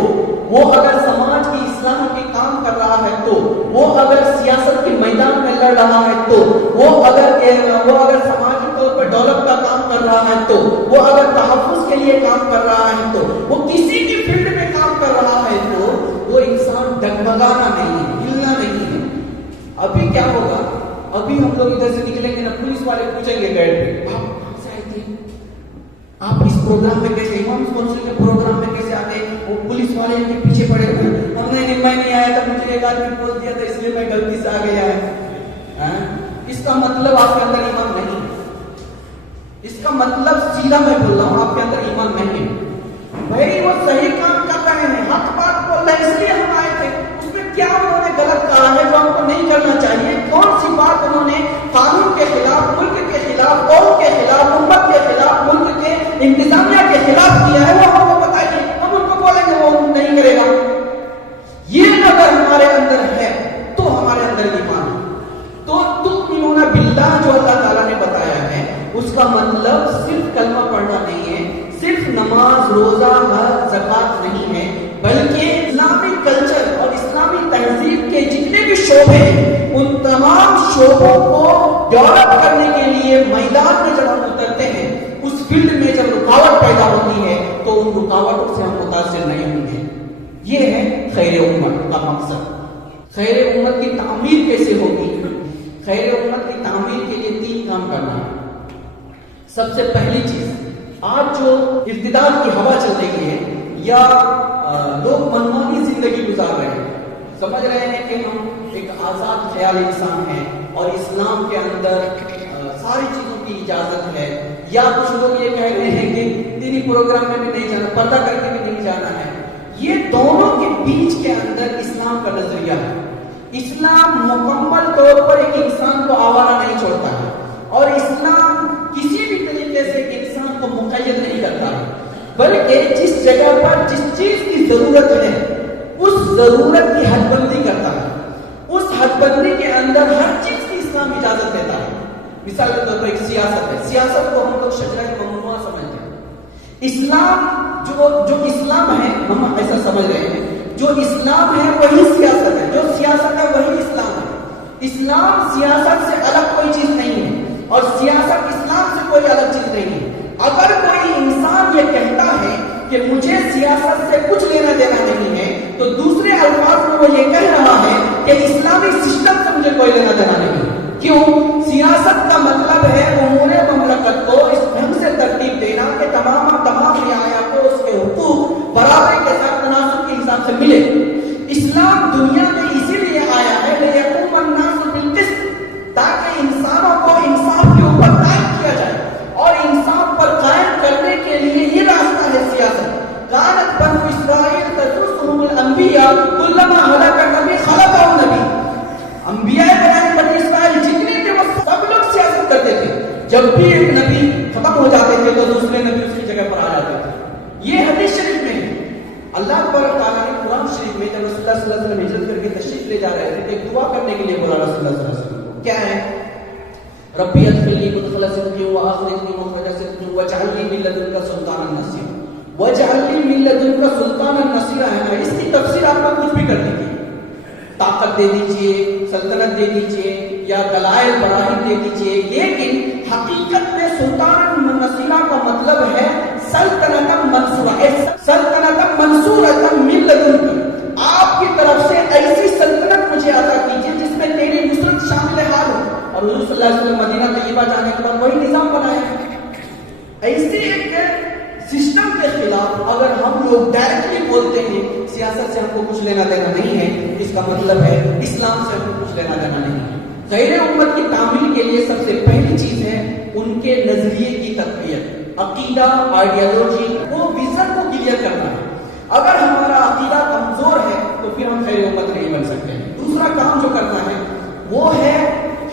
وہ اگر سماج کی اصلاح کے کام کر رہا ہے تو، وہ اگر سیاست کے میدان میں لڑ رہا ہے تو، وہ اگر سماجی طور پر ڈیولپ کا کام کر رہا ہے تو، وہ اگر تحفظ کے لیے کام کر رہا ہے تو، وہ کسی کی فیلڈ میں کام کر رہا ہے تو وہ انسان ڈگمگانا نہیں ہے، ہلنا نہیں ہے۔ ابھی کیا ہوگا؟ ابھی ہم لوگ ادھر سے نکلیں گے نا، پولیس والے پوچھیں گے گیٹ پہ آپ کہاں سے آئے تھے، آپ اس پروگرام میں کیسے، امام کونسل کے پروگرام میں کیسے آتے؟ وہ پولیس والے ان کے پیچھے پڑے ہوئے، میں نہیں آیا تھا، مجھے ایک آدمی بول دیا تھا اس لیے میں غلطی سے آ گیا ہے۔ اس کا مطلب آپ کے اندر ایمان نہیں ہے، اس کا مطلب سیدھا میں بول رہا ہوں آپ کے اندر ایمان نہیں ہے۔ بھائی وہ صحیح کام کر رہے ہیں، حق بات بول رہے ہیں، اس لیے ہم آئے تھے، اس میں کیا انہوں نے غلط کہا ہے جو ہم کو نہیں کرنا چاہیے؟ کون سی بات انہوں نے قانون کے خلاف، ملک کے خلاف، قوم کے خلاف، امت کے خلاف، ملک کے انتظامیہ کے خلاف کیا ہے وہ ہم کو بتائیے، ہم ان کو بولیں گے وہ نہیں کرے گا۔ یہ اگر ہمارے اندر ہے تو ہمارے اندر ایمان ہے۔ شعبوں کو ڈیولپ کرنے کے لیے میدان میں جب ہم اترتے ہیں، اس فیلڈ میں جب رکاوٹ پیدا ہوتی ہے تو ان رکاوٹوں سے ہم متاثر نہیں ہوں گے۔ یہ ہے خیر امت کا مقصد۔ خیر امت کی تعمیر کیسے ہوگی؟ خیر امت کی تعمیر کے لیے 3 کام کرنا ہے۔ سب سے پہلی چیز، آج جو ارتداد کی ہوا چل رہی ہے یا لوگ منمانی زندگی گزار رہے ہیں، سمجھ رہے ہیں کہ ہم ایک آزاد خیال انسان ہیں اور اسلام کے اندر ساری چیزوں کی اجازت ہے، یا کچھ لوگ یہ کہہ رہے ہیں کہ دینی پروگرام میں بھی نہیں جانا، پردہ کر کے بھی نہیں جانا ہے۔ یہ دونوں کے بیچ کے اندر اسلام کا نظریہ ہے۔ اسلام مکمل طور پر ایک انسان کو آوارہ نہیں چھوڑتا ہے، اور اسلام کسی بھی طریقے سے ایک انسان کو مقید نہیں کرتا ہے، بلکہ جس جگہ پر جس چیز کی ضرورت ہے اس ضرورت کی حد بندی کرتا ہے۔ اس حد بندی کے اندر ہر چیز کی اسلام اجازت دیتا ہے۔ مثال کے طور پر ایک سیاست ہے، سیاست کو ہم لوگ شجرہ ممنوعہ سمجھتے ہیں۔ اسلام جو اسلام ہے، ہم ایسا سمجھ رہے ہیں، جو اسلام ہے وہی سیاست ہے، جو سیاست ہے وہی اسلام ہے۔ اسلام سیاست سے الگ کوئی چیز نہیں ہے، اور سیاست اسلام سے کوئی الگ چیز نہیں ہے۔ اگر کوئی انسان یہ کہتا ہے کہ مجھے سیاست سے کچھ لینا دینا نہیں ہے، تو دوسرے الفاظ میں وہ یہ کہہ رہا ہے کہ اسلامی سسٹم سے مجھے کوئی لینا دینا نہیں ہے۔ کیوں؟ سیاست کا مطلب ہے امور مملکت کو اس ڈھنگ سے ترتیب دینا کہ تمام رعایا کو اس کے حقوق برابری کے ساتھ تناسب کے حساب سے ملے۔ اسلام دنیا میں اسی لیے آیا ہے لِيَقُومَ النَّاسُ بِالْقِسْطِ، تاکہ انسانوں کو انصاف کے اوپر قائم کیا جائے، اور انصاف پر قائم کرنے کے لیے یہ راستہ ہے سیاست۔ كانت بنو اسرائیل تسوسهم الانبیاء كلما هلك نبی خلفه نبی، انبیاء بنی اسرائیل جتنے تھے وہ سب لوگ سیاست کرتے تھے، جب بھی ایک نبی ختم ہو جاتے تھے تو دوسرے نبی اس کی جگہ پر آ جاتے تھے۔ یہ حدیث شریف میں ہے۔ اللہ تعالیٰ نے قرآن شریف میں جب رسول اللہ صلی اللہ علیہ وسلم ہجرت کر کے تشریف لے جا رہے تھے تو ایک دعا کرنے کے لیے بولا رسول اللہ صلی اللہ علیہ وسلم کو، کیا ہے؟ ربی ادخلنی مدخل صدق واخرجنی مخرج صدق واجعل لی من لدنک سلطانا نصیرا، واجعل لی من لدنک سلطانا نصیرا ہے نا، اس کی تفسیر آپ کو کچھ بھی کر دیجیے، طاقت دے دیجیے، سلطنت دے دیجیے، یا دلائل براہین دے دیجیے، لیکن حقیقت میں سلطان نصیرہ کا مطلب ہے سلطنت منصورہ، سلطنت منصورہ من لدنک، آپ کی طرف سے ایسی سلطنت مجھے عطا کیجیے جس میں تیری نصرت شامل حال ہو۔ اور حضور صلی اللہ علیہ وسلم مدینہ طیبہ جانے کے بعد وہی نظام بنایا ہے۔ ایسے ایک سسٹم کے خلاف اگر ہم لوگ ڈائریکٹلی بولتے ہیں سیاست سے ہم کو کچھ لینا دینا نہیں ہے، اس کا مطلب ہے اسلام سے ہم کو کچھ لینا دینا نہیں ہے۔ خیر امت کی تعمیر کے لیے سب سے پہلی چیز ہے ان کے نظریے کی تقویت، عقیدہ، آئیڈیالوجی، وہ ویژن کو کلیئر کرنا ہے۔ اگر ہمارا عقیدہ کمزور ہے تو پھر ہم خیر امت نہیں بن سکتے ہیں۔ دوسرا کام جو کرنا ہے وہ ہے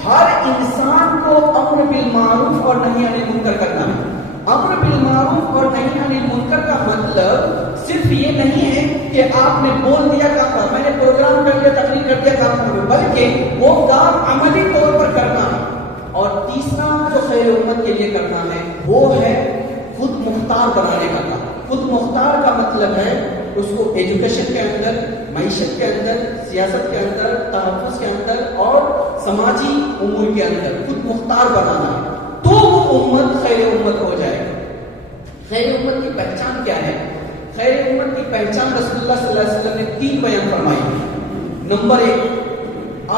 ہر انسان کو امر بالمعروف اور نہی عن المنکر کرنا ہے۔ امر بالمعروف اور نہی عن المنکر کا مطلب صرف یہ نہیں ہے کہ آپ نے بول دیا کام کر، میں نے پروگرام کر دیا، تقریر کر دیا کام کر، بلکہ وہ کام عملی طور پر کرنا ہے۔ اور تیسرا جو خیر امت کے لیے کرنا ہے وہ ہے خود مختار بنانے کا کام۔ خود مختار کا مطلب ہے اس کو ایجوکیشن کے اندر، معیشت کے اندر، سیاست کے اندر، تحفظ کے اندر اور سماجی امور کے اندر خود مختار بنانا ہے، تو وہ امت خیر امت ہو جائے گا۔ خیر امت کی پہچان کیا ہے؟ خیر امت کی پہچان رسول اللہ صلی اللہ علیہ وسلم نے 3 بیان فرمائی۔ نمبر 1،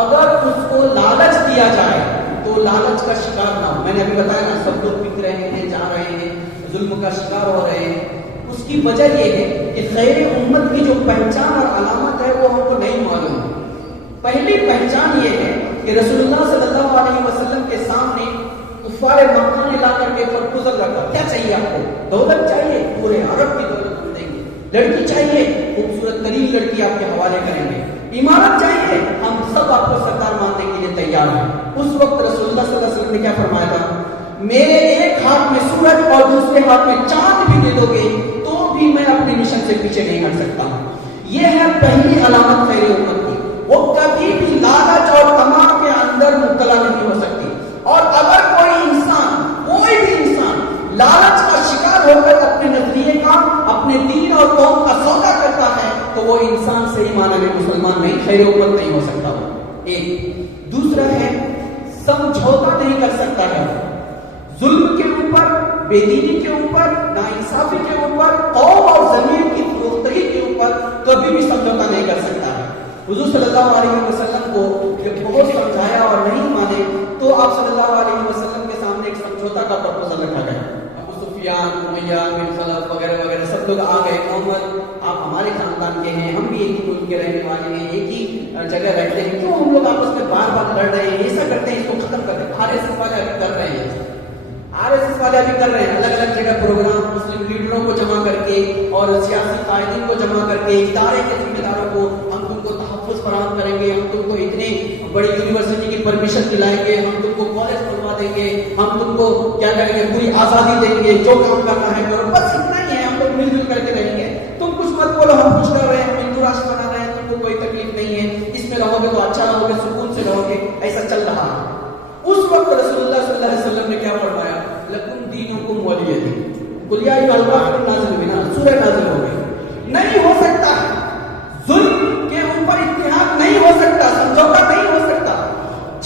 اگر اس کو لالچ دیا جائے تو لالچ کا شکار نہ ہو۔ میں نے ابھی بتایا نا، سب لوگ بک رہے ہیں، جا رہے ہیں، ظلم کا شکار ہو رہے ہیں۔ اس کی وجہ یہ ہے کہ خیر امت کی جو پہچان اور علامت ہے وہ ہم کو نہیں معلوم۔ پہلی پہچان یہ ہے کہ رسول اللہ صلی اللہ علیہ وسلم کے سامنے کفار مکہ نے لا کر کے پرپوزل رکھا، کیا چاہیے آپ کو؟ دولت چاہیے؟ پورے عرب کی دولت ہم دیں گے۔ لڑکی چاہیے؟ خوبصورت ترین لڑکی آپ کے حوالے کریں گے۔ عمارت چاہیے؟ ہم سب آپ کو سرکار ماننے کے لیے تیار ہیں۔ اس وقت رسول اللہ صلی اللہ علیہ وسلم نے کیا فرمایا تھا؟ میرے ایک ہاتھ میں سورج اور دوسرے ہاتھ میں چاند بھی دے دو گے تو بھی میں اپنے مشن سے پیچھے نہیں ہٹ سکتا ہوں۔ یہ ہے پہلی علامت خیر امت کی، وہ کبھی بھی لالچ اور طمع کے اندر مبتلا نہیں ہو سکتی۔ اور اگر کوئی بھی انسان لالچ کا شکار ہو کر اپنے نظریے کا، اپنے دین اور قوم کا سودا کرتا ہے تو وہ انسان صحیح معنی میں مسلمان نہیں، خیر امت نہیں ہو سکتا۔ وہ ایک۔ دوسرا ہے سمجھوتا نہیں کر سکتا ہے. ظلم کے اوپر، بے دینی کے اوپر، ناانصافی کے اوپر، قوم اور زمین کی فروختگی کے اوپر کبھی بھی سمجھوتا نہیں کر سکتا ہے. حضور صلی اللہ علیہ وسلم کو جب بہت سمجھایا اور نہیں مانے تو آپ صلی اللہ علیہ وسلم کے سامنے ایک سمجھوتا کا پرپوزل رکھا گیا. ابو سفیان، امیہ بن خلف وغیرہ وغیرہ سب لوگ آ گئے. محمد آپ ہمارے خاندان کے ہیں، ہم بھی ایک ہی ملک کے رہنے والے ہیں، ایک ہی جگہ رہتے ہیں، کیوں ہم لوگ آپس میں بار بار لڑ رہے ہیں؟ ایسا کرتے ہیں اس کو ختم کر دیں. RSS والے ابھی کر رہے ہیں، RSS والے ابھی کر رہے ہیں الگ الگ جگہ پروگرام، مسلم لیڈروں کو جمع کر کے اور سیاسی قائدین کو جمع کر کے، ادارے کے ذمہ داروں کو، ہم تم کو تحفظ فراہم کریں گے، ہم تم کو اتنے بڑی یونیورسٹی کی پرمیشن دلائیں گے، ہم تم کو کالج بنوا دیں گے، ہم تم کو کیا کریں گے، پوری آزادی دیں گے، جو کام کرنا ہے کرو. بس اتنا ہی ہے، ہم لوگ مل جل کر کے رہیں گے. تم کچھ مت بولو، ہم کچھ کر رہے ہیں، ہندو راشٹر بنا رہے ہیں، تم کو کوئی تکلیف نہیں ہے، اس میں رہو گے تو اچھا رہو گے، سکون سے رہو گے. ایسا چل رہا ہے. اس وقت رسول اللہ صلی اللہ علیہ وسلم نے کیا فرمایا؟ لکم دینکم ولی دین. قل یا ایھا الکافرون نازل بنا، سورہ نازل ہو گئی. نہیں ہو سکتا ظلم کے اوپر اتحاد نہیں ہو سکتا، سمجھوتا نہیں ہو سکتا.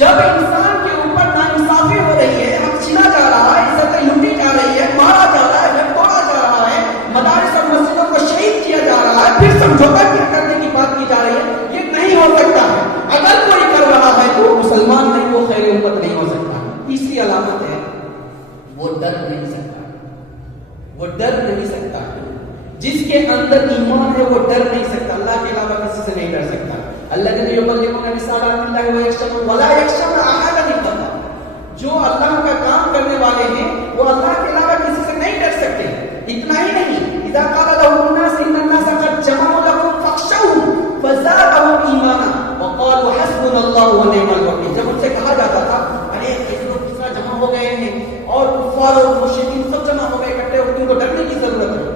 جب انسان کے اوپر ناانصافی ہو رہی ہے، ہم چھینا جا رہا ہے، عزتیں لوٹی جا رہی ہے، مارا جا رہا ہے، توڑا جا رہا ہے، مدارس اور مسجدوں کو شہید کیا جا رہا ہے، پھر سمجھوتا کرنے کی بات کی جا رہی ہے، یہ نہیں ہو سکتا ہے. اگر کوئی کر رہا ہے تو مسلمان نہیں، وہ خیر امت نہیں ہو سکتا. تیسری علامت ہے وہ ڈر نہیں سکتا. وہ ڈر نہیں سکتا. جس کے اندر ایمان ہے وہ ڈر نہیں سکتا، اللہ کے علاوہ کسی سے نہیں ڈر سکتا. الذین یبلغون رسالات اللہ ویخشون ولا یخشون احدا الا اللہ. جو اللہ کا کام کرنے والے ہیں وہ اللہ کے علاوہ کسی سے نہیں ڈر سکتے. اتنا ہی نہیں، اذا قال لهم الناس ان الناس قد جمعوا لكم فاخشوهم فزادهم ایمانا وقالوا حسبنا الله ونعم الوکیل. جب ان سے کہا جاتا تھا ارے لوگ کس طرح جمع ہو گئے ہیں اور کفار اور مشرکین سب جمع ہو گئے اکٹھے، تم کو ڈرنے کی ضرورت ہے.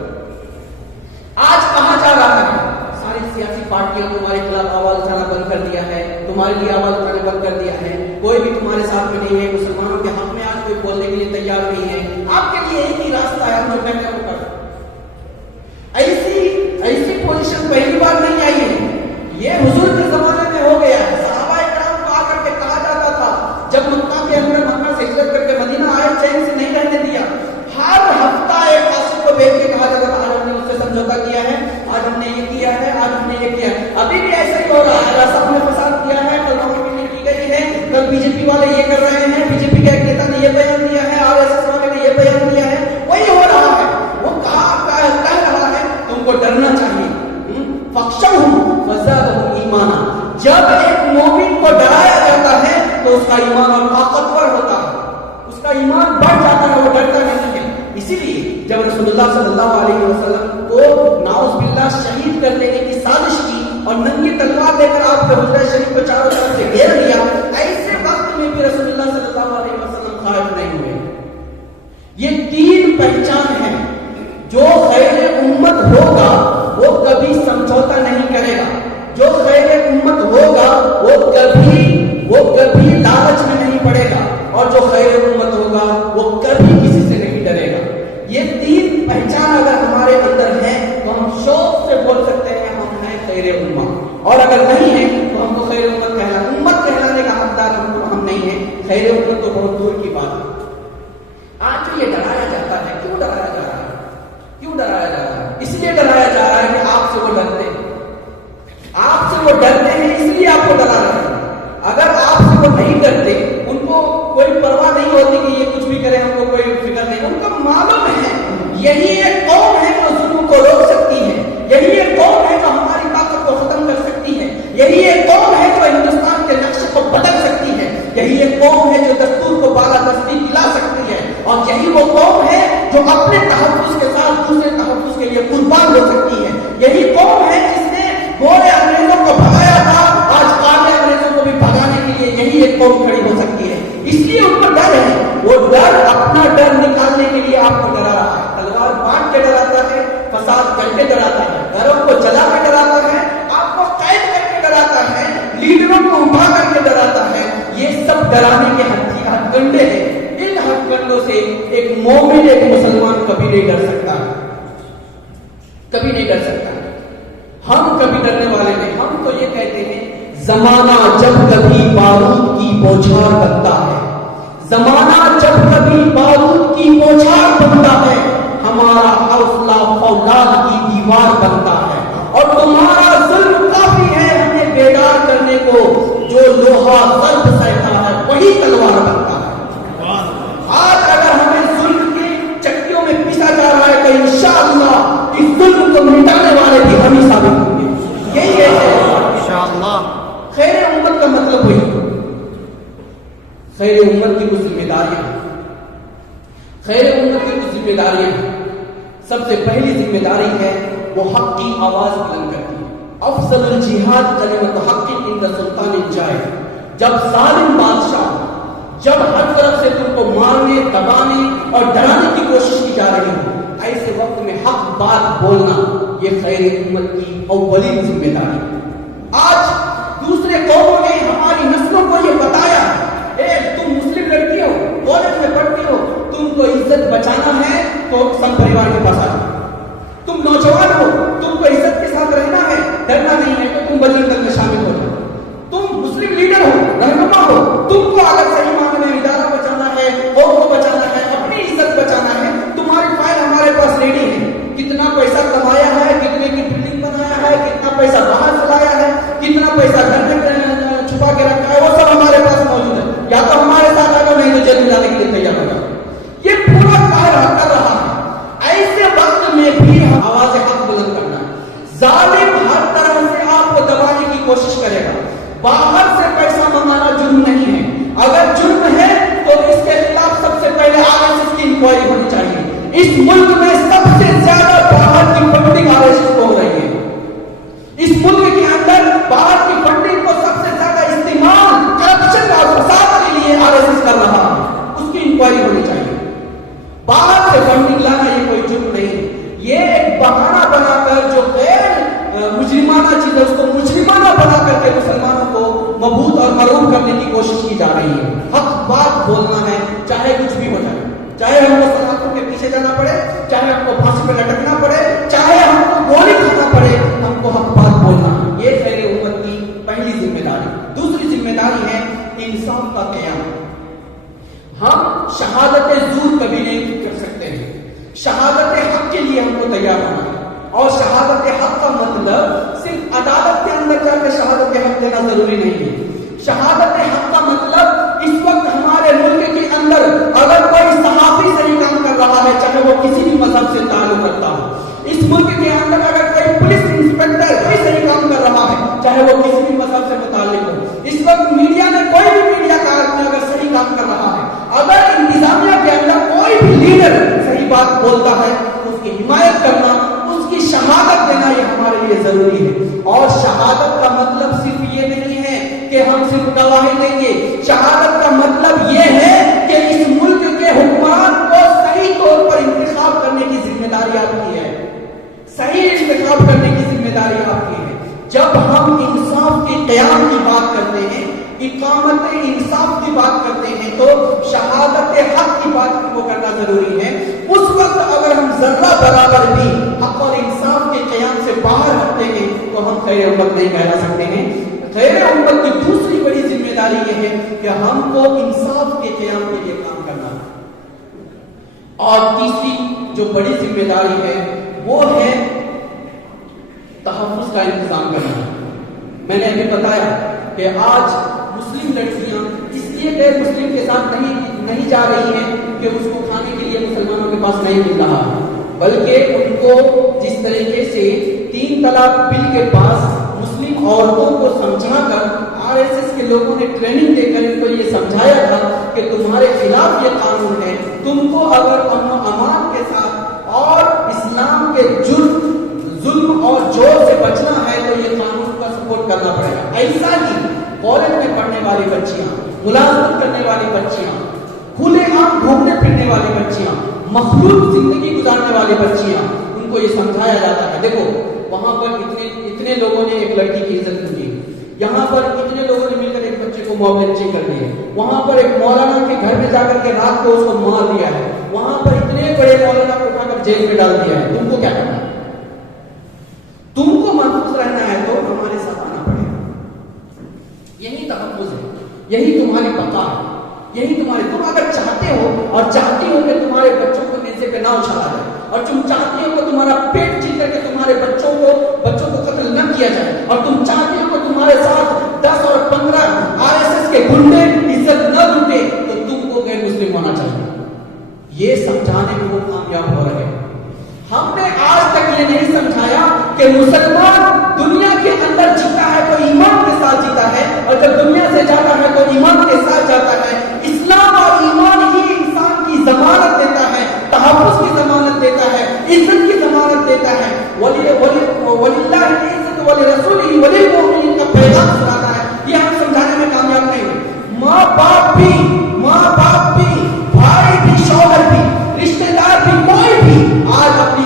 آج کہاں جا رہا ہے؟ ساری سیاسی پارٹیاں تمہارے خلاف آواز اٹھانا بند کر دیا ہے، تمہارے لیے آواز اٹھانا بند کر دیا ہے. کوئی بھی تمہارے ساتھ میں نہیں ہے، مسلمانوں کے حق میں آج کوئی بولنے کے لیے تیار نہیں ہے. آپ کے لیے ایک ہی راستہ ہے، ہم جو کہتے ہیں وہ کریں. ایسی پوزیشن پہلی بار نہیں آئی ہے، یہ حضور کے زمانے میں ہو گیا ہے. صحابہ کرام کو آ کر کے کہا جاتا تھا، جب مکہ کے اندر مکہ سے ہجرت کر کے مدینہ آئے، چین سے نہیں رہنے دیا. ہر ہفتہ ایک قاصد کو بھیج کے کہا جاتا تھا آج ہم نے اس سے سمجھوتا کیا ہے، آج ہم نے یہ کیا ہے، آج ہم نے یہ کیا ہے. ابھی بھی ایسا ہی ہو رہا ہے. صاحب نے فساد کیا ہے، کل روکٹ کی گئی ہے، کل بی جے پی والے یہ کر رہے ہیں، بی جے پی کا ایک نیتا نے یہ بیان دیا ہے، RSS والے نے یہ بیان دیا ہے. وہی ہو رہا ہے. وہ کہہ رہا ہے تم کو ڈرنا چاہیے. فخشوہم فزادہم ایمانا. جب ایک مومن کو ڈرایا جاتا ہے تو اس کا ایمان اور طاقتور ہوتا ہے، اس کا ایمان بڑھ جاتا ہے، وہ ڈرتا نہیں ہے. اسی لیے جب رسول اللہ صلی اللہ علیہ وسلم کو نعوذ باللہ شہید کر دینے کی سازش کی اور ننگی تلوار لے کر آپ کے حجرہ شریف کو چاروں طرف سے گھیر لیا، ایسے وقت میں بھی رسول اللہ صلی اللہ علیہ وسلم خائف نہیں ہوئے. یہ تین پہچان ہے. جو خیر امت ہوگا وہ کبھی سمجھوتا نہیں کرے گا. جو خیر امت ہوگا وہ کبھی لالچ میں نہیں پڑے گا، اور جو خیر امت ہوگا وہ کبھی کسی سے نہیں ڈرے گا. یہ تین پہچان اگر ہمارے اندر ہے تو ہم شوق سے بول سکتے ہیں ہم ہیں خیر امت. اور اگر نہیں ہے تو ہم کو خیر امت کہلانے کا حقدار ہم نہیں ہیں. خیر امت تو بہت دور کی بات ہے. آج جو یہ ڈرایا جاتا ہے، کیوں ڈرایا جا رہا ہے؟ کیوں ڈرایا جا رہا ہے؟ اس لیے ڈرایا جا رہا ہے کہ آپ سے وہ ڈرتے ہیں. آپ سے وہ ڈرتے ہیں اس لیے آپ کو ڈرا رہے ہیں. اگر آپ سے وہ نہیں ڈرتے، ان کو کوئی پرواہ نہیں ہوتی کہ یہ کچھ بھی کرے، ہم کو کوئی فکر نہیں. ان کو معلوم ہے یہی ایک قوم ہے جو ظلم کو روک سکتی ہے، یہی ایک قوم ہے جو ہماری طاقت کو ختم کر سکتی ہے، یہی ایک قوم ہے جو ہندوستان کے نقشے کو بدل سکتی ہے، یہی ایک قوم ہے جو دستور کو بالادستی دلا سکتی ہے، اور یہی وہ قوم ہے جو اپنے تحفظ کے ساتھ دوسرے تحفظ کے لیے قربان ہو سکتی ہے. یہی قوم ہے جس نے گورے انگریزوں کو بھگایا تھا، آج کالے انگریزوں کو بھی بھگانے کے لیے یہی ایک قوم کھڑی ہو سکتی ہے. اس لیے ان کو ڈر ہے. وہ ڈر اپنا ڈر نکالنے کے لیے آپ کو ڈرا رہا ہے. تلوار بانٹ کے ڈراتا ہے، فساد کر کے ڈراتا ہے، گھروں کو جلا کے ڈراتا ہے، آپ کو قید کر کے ڈراتا ہے، لیڈروں کو اٹھا کر کے ڈراتا ہے. یہ سب ڈرانے کے ہتھ کنڈے ہیں. ان ہتھ کنڈوں سے ایک مومن، ایک مسلمان کبھی نہیں ڈر سکتا، کبھی نہیں ڈر سکتا. ہم کبھی ڈرنے والے نہیں. ہم تو یہ کہتے ہیں زمانہ جب کبھی بارود کی بوچھار بنتا ہے زمانہ جب کبھی بارود کی بوچھار بنتا ہے، ہمارا حوصلہ فولاد کی دیوار بنتا ہے، اور تمہارا ظلم کافی ہے ہمیں بیدار کرنے کو، جو لوہا ضرب سہتا ہے وہی تلوار بنتا ہے۔ آج اگر ہمیں ظلم کی چکیوں میں پیسا جا رہا ہے تو انشاءاللہ اس ظلم کو مٹانے والے بھی ہم ہی ثابت ہوں گے۔ یہی ہے انشاءاللہ خیر امت کا مطلب وہی۔ خیر امت کی کچھ ذمہ داریاں ہیں، خیر امت کی کچھ ذمہ داریاں ہیں۔ سب سے پہلی ذمہ داری ہے وہ حق کی آواز بلند کرتی ہے۔ افضل الجہاد کلمۃ حق عند سلطان الجائر۔ جب ظالم بادشاہ، جب ہر طرف سے تم کو مارنے، دبانے اور ڈرانے کی کوشش کی جا رہی ہو، ایسے وقت میں حق بات بولنا یہ خیر امت کی اولین ذمہ داری ہے۔ آج دوسرے قوموں نے ہماری نسلوں کو یہ بتایا، تم مسلم لڑکی ہو، کالج میں پڑھتی ہو، تم کو عزت بچانا ہے تو سب پریوار کے پاس آ جاؤ۔ تم نوجوان ہو، تم کو عزت کے ساتھ رہنا ہے، ڈرنا نہیں ہے تو تم بجرنگ دل میں شامل ہو جاؤ۔ تم مسلم لیڈر ہو، رہنما ہو، تم کو اگر صحیح معنی میں ادارہ بچانا ہے، قوم کو بچانا ہے، اپنی عزت بچانا ہے، تمہاری فائل ہمارے پاس ریڈی ہے۔ کتنا پیسہ کمایا ہے، کتنے کی بلڈنگ بنایا ہے، کتنا پیسہ باہر چلایا ہے، کتنا پیسہ گھر میں چھپا کے رکھا ہے، وہ سب ہمارے پاس موجود ہے۔ یا تو ہمارے ساتھ آ جاؤ، نہیں تو جیل میں جانے کے لیے تیار ہو جاؤ۔ یہ پورا قاہرہ کر رہا ہے۔ ایسے وقت میں بھی آواز حق بلند کرنا ہے۔ ظالم ہر طرح سے آپ کو دبانے کی کوشش کرے گا۔ باہر سے پیسہ منگانا جرم نہیں ہے، اگر جرم ہے تو اس کے خلاف سب سے پہلے RSS کی انکوائری ہونی چاہیے۔ اس ملک میں سب سے زیادہ باہر کی فنڈنگ RSS کو ہو رہی ہے۔ اس ملک کے اندر باہر کی فنڈنگ کو سب سے زیادہ استعمال کرپشن اور فساد کے لیے RSS کر رہا ہے، اس کی انکوائری ہونی چاہیے۔ باہر سے فنڈنگ لانا یہ کوئی جرم نہیں ہے، یہ ایک بہانہ بنا کر جو غیر مجرمانہ چیز ہے اس کو مجرمانہ بنا کر کے مسلمانوں کو مبہوت اور مرعوب کرنے کی کوشش کی جا رہی ہے۔ حق بات بولنا ہے، چاہے کچھ بھی ہو جائے، چاہے ہم کو سلاخوں کے پیچھے جانا پڑے، چاہے ہم کو پھانسی پہ لٹکنا پڑے، چاہے ہم کو گولی کھانا پڑے، ہم کو حق بات بولنا ہے۔ یہ خیر امت کی پہلی ذمہ داری۔ دوسری ذمہ داری ہے انصاف کا قیام۔ ہم شہادت زور کبھی نہیں کر سکتے ہیں، شہادت حق کے لیے ہم کو تیار ہونا ہے، اور شہادت حق کا مطلب صرف عدالت کے اندر جا کے شہادت حق دینا ضروری نہیں ہے۔ شہادت حق کا مطلب اس وقت ہمارے ملک کے اندر اگر کوئی صحافی صحیح کام کر رہا ہے، چاہے وہ کسی بھی مذہب سے تعلق رکھتا ہو، اس ملک کے اندر اگر کوئی پولیس انسپکٹر کوئی صحیح کام کر رہا ہے، چاہے وہ کسی بھی مذہب سے متعلق ہو، اس وقت میڈیا میں کوئی بھی میڈیا کارکن اگر صحیح کام کر رہا ہے، اگر انتظامیہ کے اندر کوئی بھی لیڈر صحیح بات بولتا ہے، اس کی حمایت کرنا، اس کی شہادت دینا یہ ہمارے لیے ضروری ہے۔ اور شہادت کا مطلب صرف یہ نہیں ہے کہ ہم صرف گواہی دیں گے، شہادت کا مطلب یہ ہے کہ اس ملک کے حکمران کو صحیح طور پر انتخاب کرنے کی ذمہ داری آپ کی ہے، صحیح انتخاب کرنے کی ذمہ داری آپ کی ہے۔ جب ہم انصاف کے قیام کی بات کرتے ہیں، اقامت انصاف کی بات کرتے ہیں، تو شہادت حق کی بات کو کرنا ضروری ہے۔ اس وقت اگر ہم ذرہ برابر بھی حق اور انصاف کے قیام سے باہر ہٹتے ہیں تو ہم خیر امت نہیں کہلا سکتے ہیں۔ خیر امت کی دوسری بڑی ذمہ داری یہ ہے کہ ہم کو انصاف کے قیام کے لیے کام کرنا ہے۔ اور تیسری جو بڑی ذمہ داری ہے وہ ہے تحفظ کا انتظام کرنا۔ میں نے ابھی بتایا کہ آج مسلم لڑکیاں اس لیے غیر مسلم کے ساتھ نہیں جا رہی ہیں کہ اس کو کھانے کے لیے مسلمانوں کے پاس نہیں مل رہا، بلکہ ان کو جس طریقے سے 3 طلاق بل کے پاس مسلم عورتوں کو سمجھا کر RSS کے لوگوں نے ٹریننگ دے کر ان کو یہ سمجھایا تھا کہ تمہارے خلاف یہ قانون ہے، تم کو اگر امن و امان کے ساتھ اور اسلام کے جرم، ظلم اور جور سے بچنا ہے تو یہ قانون کا سپورٹ کرنا پڑے گا۔ ایسا ہی کالج میں پڑھنے والی بچیاں، ملازمت کرنے والی بچیاں، کھلے عام گھومنے پھرنے والی بچیاں، مخلوط زندگی گزارنے والی بچیاں، ان کو یہ سمجھایا جاتا ہے دیکھو وہاں پر اتنے لوگوں نے ایک لڑکی کی عزت کی، یہاں پر اتنے لوگوں نے مل کر ایک بچے کو موب لنچنگ کر دی ہے، وہاں پر ایک مولانا کے گھر میں جا کر کے رات کو اس کو مار دیا ہے، وہاں پر اتنے بڑے مولانا کو اٹھا کر جیل میں ڈال دیا ہے۔ تم کو کیا کرنا ہے؟ تم کو محفوظ رہنا ہے تو ہمارے ساتھ آنا پڑے گا۔ یہی تحفظ ہے، یہی تمہاری بقا ہے۔ یہی تمہارے، تم اگر چاہتے ہو اور چاہتی ہو کہ تمہارے بچوں کو نیزے پہ نہ اچھالا جائے، اور تم چاہتی ہو کہ تمہارا پیٹ چیر کر کے تمہارے بچوں کو قتل نہ کیا جائے، اور تم چاہتی ہو کہ تمہارے ساتھ 10 اور 15 RSS کے گنڈے عزت نہ لوٹے، تو تم کو غیر مسلم ہونا چاہیے. یہ سمجھانے میں وہ کامیاب ہو رہے ہیں. ہم نے آج تک یہ نہیں سمجھایا کہ مسلمان دنیا کے اندر جیتا ہے تو ایمان کے ساتھ جیتا ہے، اور جب دنیا سے جاتا ہے تو ایمان کے ساتھ جاتا ہے. اسلام اور ایمان ہی انسان کی ضمانت دیتا ہے، تحفظ کی ضمانت دیتا ہے، عزت کی ضمانت دیتا ہے. وَلِلَّهِ الْعِزَّةُ وَلِرَسُولِهِ وَلِلْمُؤْمِنِينَ کا پیغام سناتا ہے. یہ ہم سمجھانے میں کامیاب نہیں ہوئے. ماں باپ بھی، بھائی بھی، شوہر بھی، رشتہ دار بھی، کوئی بھی آج اپنی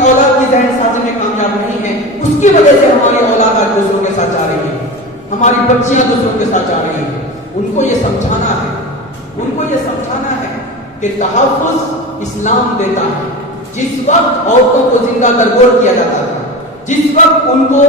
اولاد کی ذہن سازی میں کامیاب نہیں ہے. اس کی وجہ سے ہماری اولاد آج دوسروں کے ساتھ جا رہی ہے، ہماری بچیاں دوسروں کے ساتھ جا رہی ہیں. ان کو یہ سمجھانا ہے کہ تحفظ اسلام دیتا ہے. جس وقت عورتوں کو زندہ درگور کیا جاتا تھا، جس وقت ان کو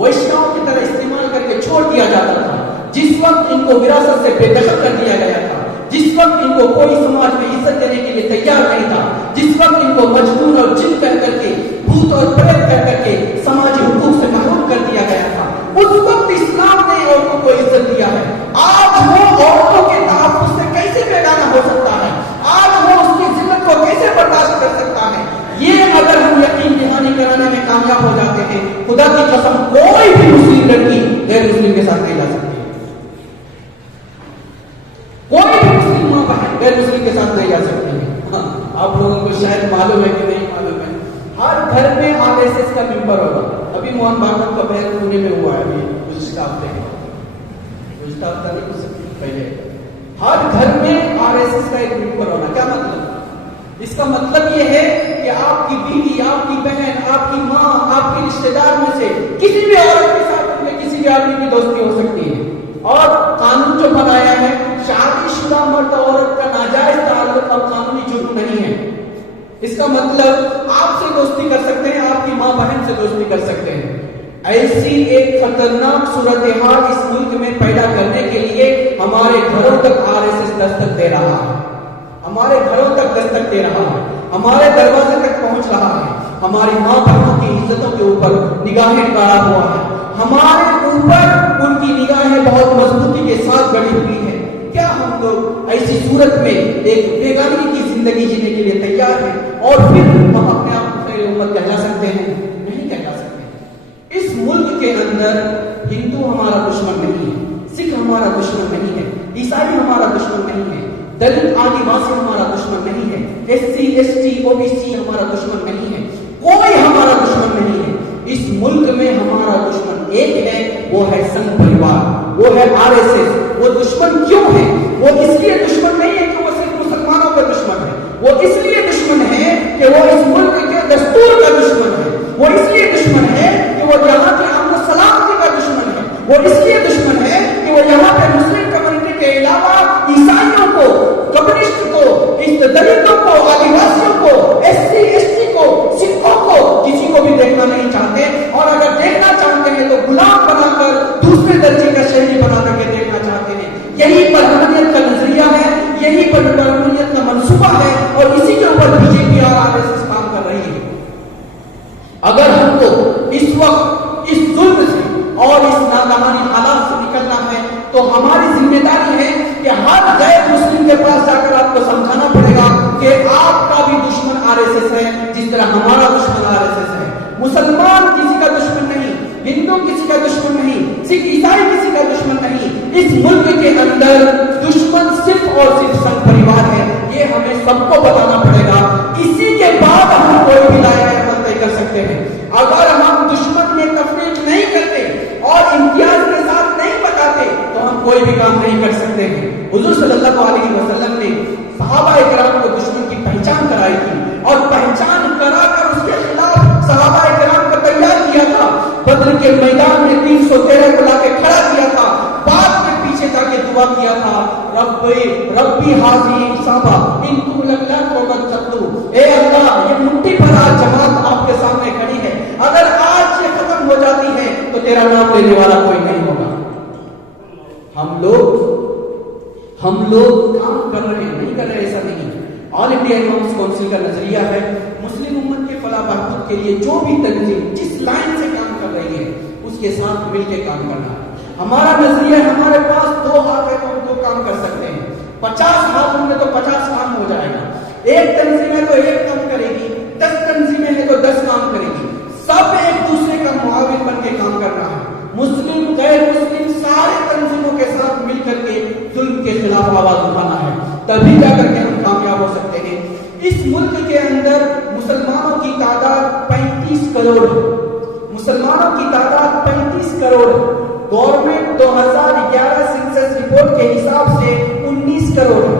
ویشیاؤں کی طرح استعمال کر کے چھوڑ دیا جاتا تھا، جس وقت ان کو وراثت سے بے دخل کر دیا گیا تھا، جس وقت ان کو کوئی سماج میں عزت دینے کے لیے تیار نہیں تھا، جس وقت ان کو مجنون اور جن کہہ کر کے، بھوت اور پریت کہہ کر کے سماجی حقوق سے محروم کر دیا گیا تھا، اس وقت اسلام نے عورتوں کو عزت دیا ہے. آج وہ عورتوں کے تحفظ سے کیسے بیگانہ ہو سکتا ہے؟ آج وہ اس کی ذلت کو کیسے برداشت کر سکتا ہے؟ یہ اگر ہم یقین دہانی کرانے میں کامیاب ہو جاتے ہیں، خدا کی قسم کوئی بھی مسلم لڑکی غیر مسلم کے ساتھ نہیں جا سکتی. کوئی بھی مسلم ماں بہن غیر مسلم کے ساتھ نہیں جا سکتی ہے. آپ لوگوں کو شاید معلوم ہے کہ نہیں معلوم ہے، ہر گھر میں RSS کا ممبر ہوگا. ابھی موہن بھاگوت کا بیان پونے میں ہوا ہے، ابھی گزشتہ ہفتے نہیں کچھ پہلے. ہر گھر میں RSS کا ایک ممبر ہونا. کیا مطلب؟ اس کا مطلب یہ ہے کہ آپ کی بیوی، آپ کی بہن، آپ کی ماں، آپ کی رشتے دار میں سے کسی بھی عورت کے ساتھ کسی بھی آدمی کی دوستی ہو سکتی ہے. اور قانون جو بنایا ہے، شادی شدہ مرد عورت کا ناجائز تعلق اب قانونی جرم نہیں ہے. اس کا مطلب آپ سے دوستی کر سکتے ہیں، آپ کی ماں بہن سے دوستی کر سکتے ہیں. ایسی ایک خطرناک صورتحال اس ملک میں پیدا کرنے کے لیے ہمارے گھروں تک RSS دستک دے رہا ہے، ہمارے گھروں تک دستک دے رہا ہے، ہمارے دروازے تک پہنچ رہا ہے. ہماری ماں بہنوں کی عزتوں کے اوپر نگاہیں گاڑا ہوا ہے، ہمارے اوپر ان کی نگاہیں بہت مضبوطی کے ساتھ گڑی ہوئی ہے. کیا ہم لوگ ایسی صورت میں ایک بیگانگی کی زندگی جینے کے لیے تیار ہیں اور پھر ہم اپنے آپ کو خیر امت کہلا سکتے ہیں؟ نہیں کہلا سکتے. اس ملک کے اندر ہندو ہمارا دشمن نہیں ہے، سکھ ہمارا دشمن نہیں ہے، عیسائی ہمارا دشمن نہیں ہے، دلت آدیواسی ہمارا دشمن نہیں ہے، SC ST OBC ہمارا دشمن نہیں ہے، کوئی ہمارا دشمن نہیں ہے. اس ملک میں ہمارا دشمن ایک ہے، وہ ہے سنگ پریوار، وہ ہے RSS. وہ دشمن کیوں ہے؟ وہ اس لیے دشمن نہیں ہے کہ وہ صرف مسلمانوں کا دشمن ہے، وہ اس لیے دشمن ہے کہ وہ اس ملک کے دستور کا دشمن ہے، وہ اس لیے دشمن ہے کہ وہ یہاں کے امن و سلامتی کا دشمن ہے، وہ اس لیے دشمن ہے کہ وہ یہاں پہ مسلم کمیونٹی کے علاوہ عیسائیوں کو، کمیونسٹ کو، دلتوں کو، آدیواسیوں کو، SC ST کو، سکھوں کو، کسی کو بھی دیکھنا نہیں چاہتے. اور اگر دیکھنا چاہتے ہیں تو غلام بنا کر دوسرے درجے کا شہری بنا کر کے دیکھنا چاہتے ہیں. یہی برہمنیت کا نظریہ ہے، یہی برہمنیت کا منصوبہ ہے، اور اسی کے اوپر BJP اور RSS کام کر رہی ہے. اگر ہم کو اس وقت اس ظلم سے اور اس ناگہانی حالات سے نکلنا ہے تو ہماری ذمہ داری ہے کہ ہر غیر مسلم کے پاس جا کر آپ کو سمجھانا پڑے گا کہ آپ کا بھی دشمن RSS ہے، جس طرح ہمارا دشمن RSS ہے. مسلمان کسی کا دشمن نہیں، ہندو کسی کا دشمن نہیں، سکھ عیسائی کسی کا دشمن نہیں. اس ملک کے اندر دشمن صرف اور صرف سنگ پریوار ہے. یہ ہمیں سب کو بتانا پڑے گا. اسی کے بعد ہم کوئی بھی دائرہ عمل طے کر سکتے ہیں. اگر ہم دشمن میں تفریق نہیں کرتے اور امتیاز کے ساتھ نہیں بتاتے تو ہم کوئی بھی کام نہیں کر سکتے ہیں. حضور صلی اللہ علیہ وسلم نے صحابہ کرام کو دشمن کی پہچان کرائی تھی، اور پہچان کرا کر اس کے خلاف صحابہ کرام کو تیار کیا تھا. بدر کے میدان میں 313 کو لا کے کھڑا کیا تھا. بعد میں پیچھے جا کے دعا کیا تھا، ربی حاضی صحابہ ان تم لگلت وقت چلو، اے اللہ یہ مٹھی بھرا جماعت آپ کے سامنے کھڑی ہے، اگر آج یہ ختم ہو جاتی ہے تو تیرا نام لینے والا کوئی نہیں ہوگا. ہم لوگ کام کر رہے ہیں، نہیں کر رہے ایسا نہیں. آل انڈیا امامس کونسل کا نظریہ ہے مسلم امت کے فلاح بہبود کے لیے جو بھی تنظیم جس لائن سے کام کر رہی ہے اس کے ساتھ مل کے کام کرنا ہے. ہمارا نظریہ، ہمارے پاس 2 ہاتھ ہے تو ہم 2 کام کر سکتے ہیں، 50 ہاتھ ہوں گے تو 50 کام ہو جائے گا. ایک تنظیم ہے تو 1 کام کرے گی، 10 تنظیمیں ہیں تو 10 کام کرے گی. سب ایک دوسرے کا معاون بن کے کام کرنا ہے. مسلم غیر مسلم سارے تنظیموں کے ساتھ مل کر کے ظلم کے خلاف آواز اٹھانا ہے، تبھی جا کر کے ہم کامیاب ہو سکتے ہیں. اس ملک کے اندر مسلمانوں کی تعداد 35 کروڑ ہے. مسلمانوں کی تعداد 35 کروڑ ہے. گورنمنٹ 2011 سینسس رپورٹ کے حساب سے 19 کروڑ ہے.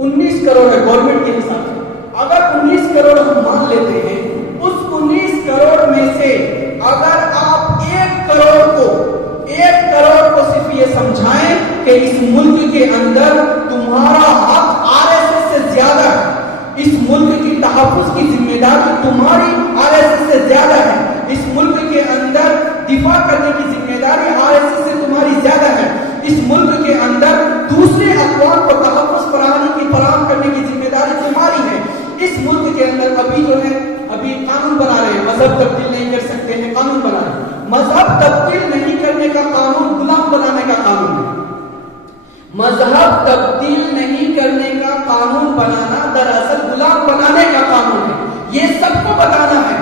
19 کروڑ ہے گورنمنٹ کے حساب سے. اگر 19 کروڑ ہم مان لیتے ہیں، اس 19 کروڑ میں سے اگر آپ 1 کروڑ کو صرف یہ سمجھائیں کہ اس ملک کے اندر تمہارا حق RSS سے زیادہ ہے، اس ملک کی تحفظ کی ذمہ داری تمہاری RSS سے زیادہ ہے، اس ملک کے اندر دفاع کرنے کی ذمہ داری RSS سے تمہاری زیادہ ہے، اس ملک کے اندر دوسرے اقوام کو تحفظ فراہم کرنے کی ذمہ داری تمہاری ہے. اس ملک کے اندر ابھی قانون بنا رہے ہیں، مذہب تبدیل نہیں کر سکتے ہیں، قانون بنا رہے ہیں. مذہب تبدیل نہیں کرنے کا قانون غلام بنانے کا قانون ہے. مذہب تبدیل نہیں کرنے کا قانون بنانا دراصل غلام بنانے کا قانون ہے. یہ سب کو بتانا ہے.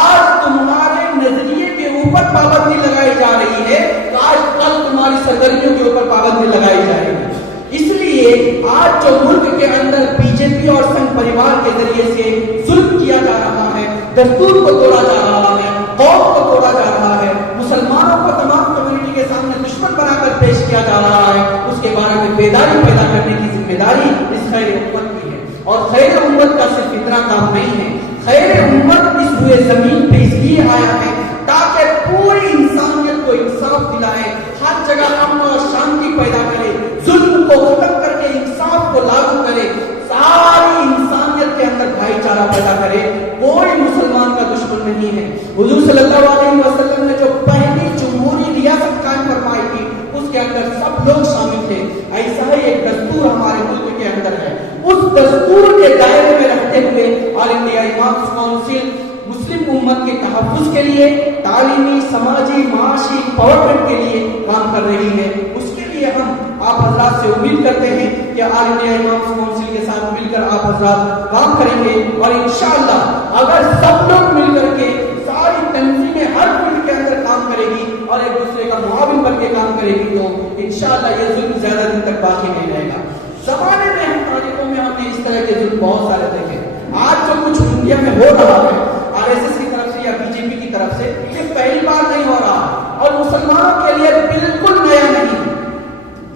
آج تمہارے نظریے کے اوپر پابندی لگائی جا رہی ہے، آج کل تمہاری سرگرمیوں کے اوپر پابندی لگائی جائے گی. اس لیے آج جو ملک کے اندر BJP اور سنگھ پریوار کے ذریعے سے ظلم کیا جا رہا ہے، دستور کو توڑا جا رہا ہے، قوم کو توڑا جا رہا ہے، مسلمانوں کو تمام کمیونٹی کے سامنے دشمن بنا کر پیش کیا جا رہا ہے، اس کے بارے میں بیداری پیدا کرنے کی ذمہ داری اس خیر امت کی ہے. اور خیر امت کا صرف اتنا کام نہیں ہے، خیر امت اس ہوئے زمین پہ اس لیے آیا ہے تاکہ پوری انسانیت کو انصاف دلائے، ہر جگہ امن اور شانتی پیدا کرے، ظلم کو ختم کر کے انصاف کو لاگو کرے، ساری انسانیت کے اندر بھائی چارہ پیدا کرے. کوئی مسلمان کا دشمن نہیں ہے. حضور صلی اللہ علیہ وسلم نے جو پہلی جمہوری ریاست قائم فرمائی تھی اس کے اندر سب لوگ شامل تھے. ایسا ہی ایک دستور ہمارے ملک کے اندر ہے. اس دستور کے دائرے میں رہتے ہوئے آل انڈیا امامس کونسل مسلم امت کے تحفظ کے لیے، تعلیمی، سماجی، معاشی امپاورمنٹ کے لیے کام کر رہی ہے. اس کے لیے ہم آپ حضرات سے امید کرتے ہیں کہ آل انڈیا امامس کونسل کے ساتھ مل کر آپ حضرات کام کریں گے، اور انشاءاللہ اگر سب لوگ مل کر کے ساری تنظیمیں ہر ملک کے اندر کام کرے گی اور ایک دوسرے کا معاون بن کے کام کرے گی تو انشاءاللہ یہ ظلم زیادہ دن تک باقی نہیں رہے گا. زمانے میں ہم تاریخوں میں ہم نے اس طرح کے ظلم بہت سارے دیکھے. آج جو کچھ انڈیا میں ہو رہا ہے RSS کی طرف سے یا BJP کی طرف سے، یہ پہلی بار نہیں ہو رہا اور مسلمانوں کے لیے بالکل نیا نہیں ہے.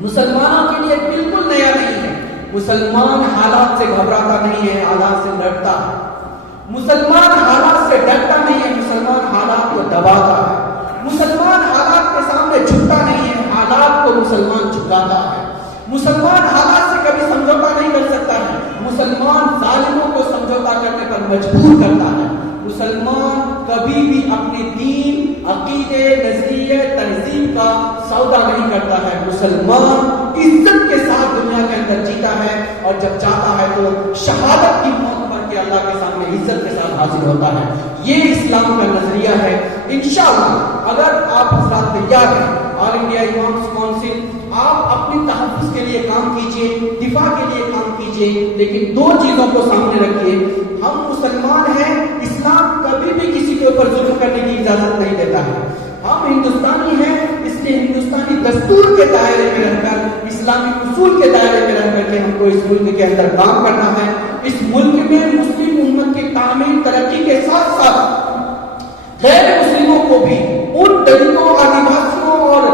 مسلمانوں کے لیے بالکل نیا نہیں ہے. مسلمان حالات سے گھبراتا نہیں ہے، حالات سے ڈرتا ہے. مسلمان حالات سے ڈرتا نہیں ہے، مسلمان حالات کو دباتا ہے. مسلمان حالات کے سامنے جھکتا نہیں ہے، حالات کو مسلمان جھکاتا ہے. مسلمان حالات سے کبھی سمجھوتا نہیں کر سکتا ہے، مسلمان ظالموں کو سمجھوتا کرنے پر مجبور کرتا ہے. مسلمان کبھی بھی اپنے دین، عقیدے، نظریے، تہذیب کا سودا نہیں کرتا ہے. مسلمان عزت کے ساتھ دنیا کے اندر جیتا ہے اور جب چاہتا ہے تو شہادت کی موت پر کے اللہ کے سامنے عزت کے ساتھ حاضر ہوتا ہے. یہ اسلام کا نظریہ ہے. انشاءاللہ اگر آپ حضرات تیار ہیں، آل انڈیا امامس کونسل آپ اپنی تحفظ کے لیے کام کیجئے، دفاع کے لیے کام کیجئے، لیکن 2 چیزوں کو سامنے رکھیے. ہم مسلمان ہیں، اسلام کبھی بھی کسی کے اوپر ظلم کرنے کی اجازت نہیں دیتا ہے. ہم ہندوستانی ہیں، اس لیے ہندوستانی دستور کے دائرے میں رہ کر، اسلامی اصول کے دائرے میں رہ کر کے ہم کو اس ملک کے اندر کام کرنا ہے. اس ملک میں مسلم امت کی تعمیر ترقی کے ساتھ ساتھ غیر مسلموں کو بھی، ان دلتوں، آدیواسیوں اور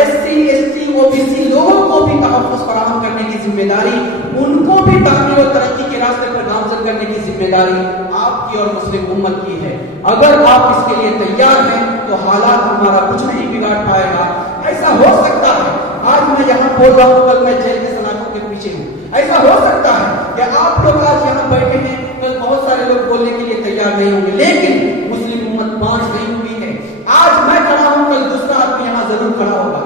SC ST OBC لوگوں کو بھی تحفظ فراہم کرنے کی ذمہ داری، ان کو بھی تعمیر اور ترقی کے راستے پر گامزن کرنے کی ذمہ داری آپ کی اور مسلم امت کی ہے. اگر آپ اس کے لیے تیار ہیں تو حالات ہمارا کچھ نہیں بگاڑ پائے گا. ایسا ہو سکتا ہے آج میں یہاں بول رہا ہوں، کل میں جیل کے سلاخوں کے پیچھے ہوں. ایسا ہو سکتا ہے کہ آپ لوگ آج یہاں بیٹھے ہیں، کل بہت سارے لوگ بولنے کے لیے تیار نہیں ہوں گے، لیکن مسلم امت پانچ نہیں ہوئی ہے. آج میں کھڑا ہوں، کل دوسرا آدمی یہاں ضرور کھڑا ہوگا.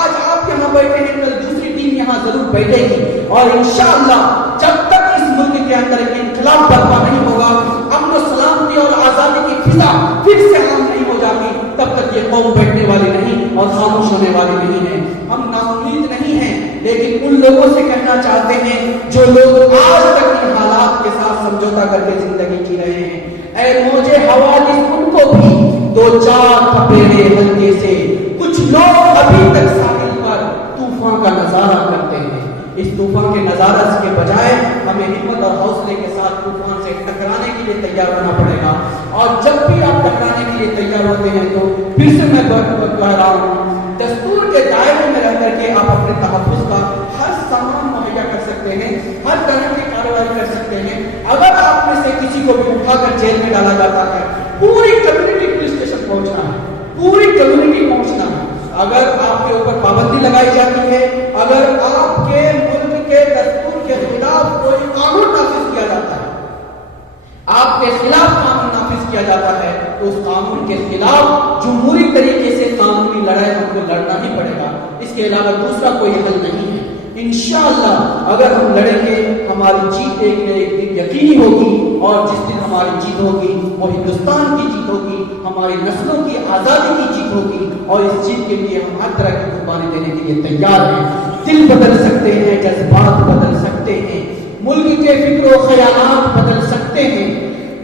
آج آپ یہاں بیٹھے ہیں، کل دوسری ٹیم یہاں یہاں ضرور بیٹھے گی، اور انشاءاللہ جب تک اس ملک کے اندر انقلاب برپا نہیں ہوگا، امن و سلامتی اور آزادی کی فضا پھر سے عام نہیں ہو جاتی، تب تک یہ قوم بیٹھنے والی نہیں اور خاموش ہونے والی نہیں ہے۔ ہم ناامید نہیں ہیں، لیکن ان لوگوں سے کہنا چاہتے ہیں جو لوگ آج تک ان حالات کے ساتھ سمجھوتا کر کے زندگی جی رہے ہیں، اے موجے حوادث ان کو بھی دو چار تپیرے ہلکے سے، کچھ لوگ ابھی تک ساحل پر طوفان کا نظارہ کرتے ہیں۔ اس طوفان کے نظارہ کے بجائے ہمیں ہمت اور حوصلے کے ساتھ طوفان سے ٹکرانے کے لیے تیار ہونا پڑے گا، اور جب بھی آپ ٹکرانے کے لیے تیار ہوتے ہیں تو پھر سے میں کہہ رہا ہوں، دستور کے دائرے میں رہ کر کے آپ اپنے تحفظ کا ہر سامان مہیا کر سکتے ہیں، ہر طرح کی کارروائی کر سکتے ہیں۔ اگر آپ میں سے کسی کو بھی اٹھا کر جیل میں ڈالا جاتا ہے، پوری کمیونٹی پولیس اسٹیشن پہنچنا ہے، پوری کمیونٹی پہنچنا ہے۔ اگر آپ کے اوپر پابندی لگائی جاتی ہے، اگر آپ کے ملک کے دستور کے خلاف کوئی قانون نافذ کیا جاتا ہے، آپ کے خلاف قانون نافذ کیا جاتا ہے، تو اس قانون کے خلاف جمہوری طریقے سے قانونی لڑائی ہم کو لڑنا ہی پڑے گا، اس کے علاوہ دوسرا کوئی حل نہیں ہے۔ انشاءاللہ اگر ہم لڑیں گے، ہماری جیت ایک نہ ایک دن یقینی ہوگی، اور جس دن ہماری جیت ہوگی وہ ہندوستان کی جیت ہوگی، ہماری نسلوں کی آزادی کی جیت ہوگی، اور اس جیت کے لیے ہم ہر طرح کی قربانی دینے کے لیے تیار ہیں۔ دل بدل سکتے ہیں، جذبات بدل سکتے ہیں، ملک کے فکر و خیالات بدل سکتے ہیں،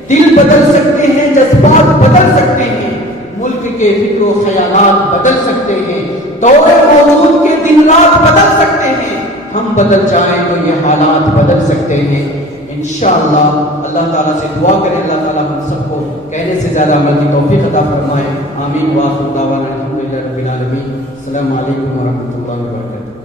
دل بدل سکتے ہیں، جذبات بدل سکتے ہیں، ملک کے فکر و خیالات بدل سکتے ہیں، دور موجود کے دن رات بدل سکتے ہیں۔ ہم بدل جائیں تو یہ حالات بدل سکتے ہیں۔ انشاءاللہ اللہ تعالیٰ سے دعا کریں، اللہ تعالیٰ ہم سب کو کہنے سے زیادہ عمل کی توفیق عطا فرمائے۔ آمین۔ وآخر دعوانا الحمدللہ رب العالمین۔ السلام علیکم ورحمۃ اللہ وبرکاتہ۔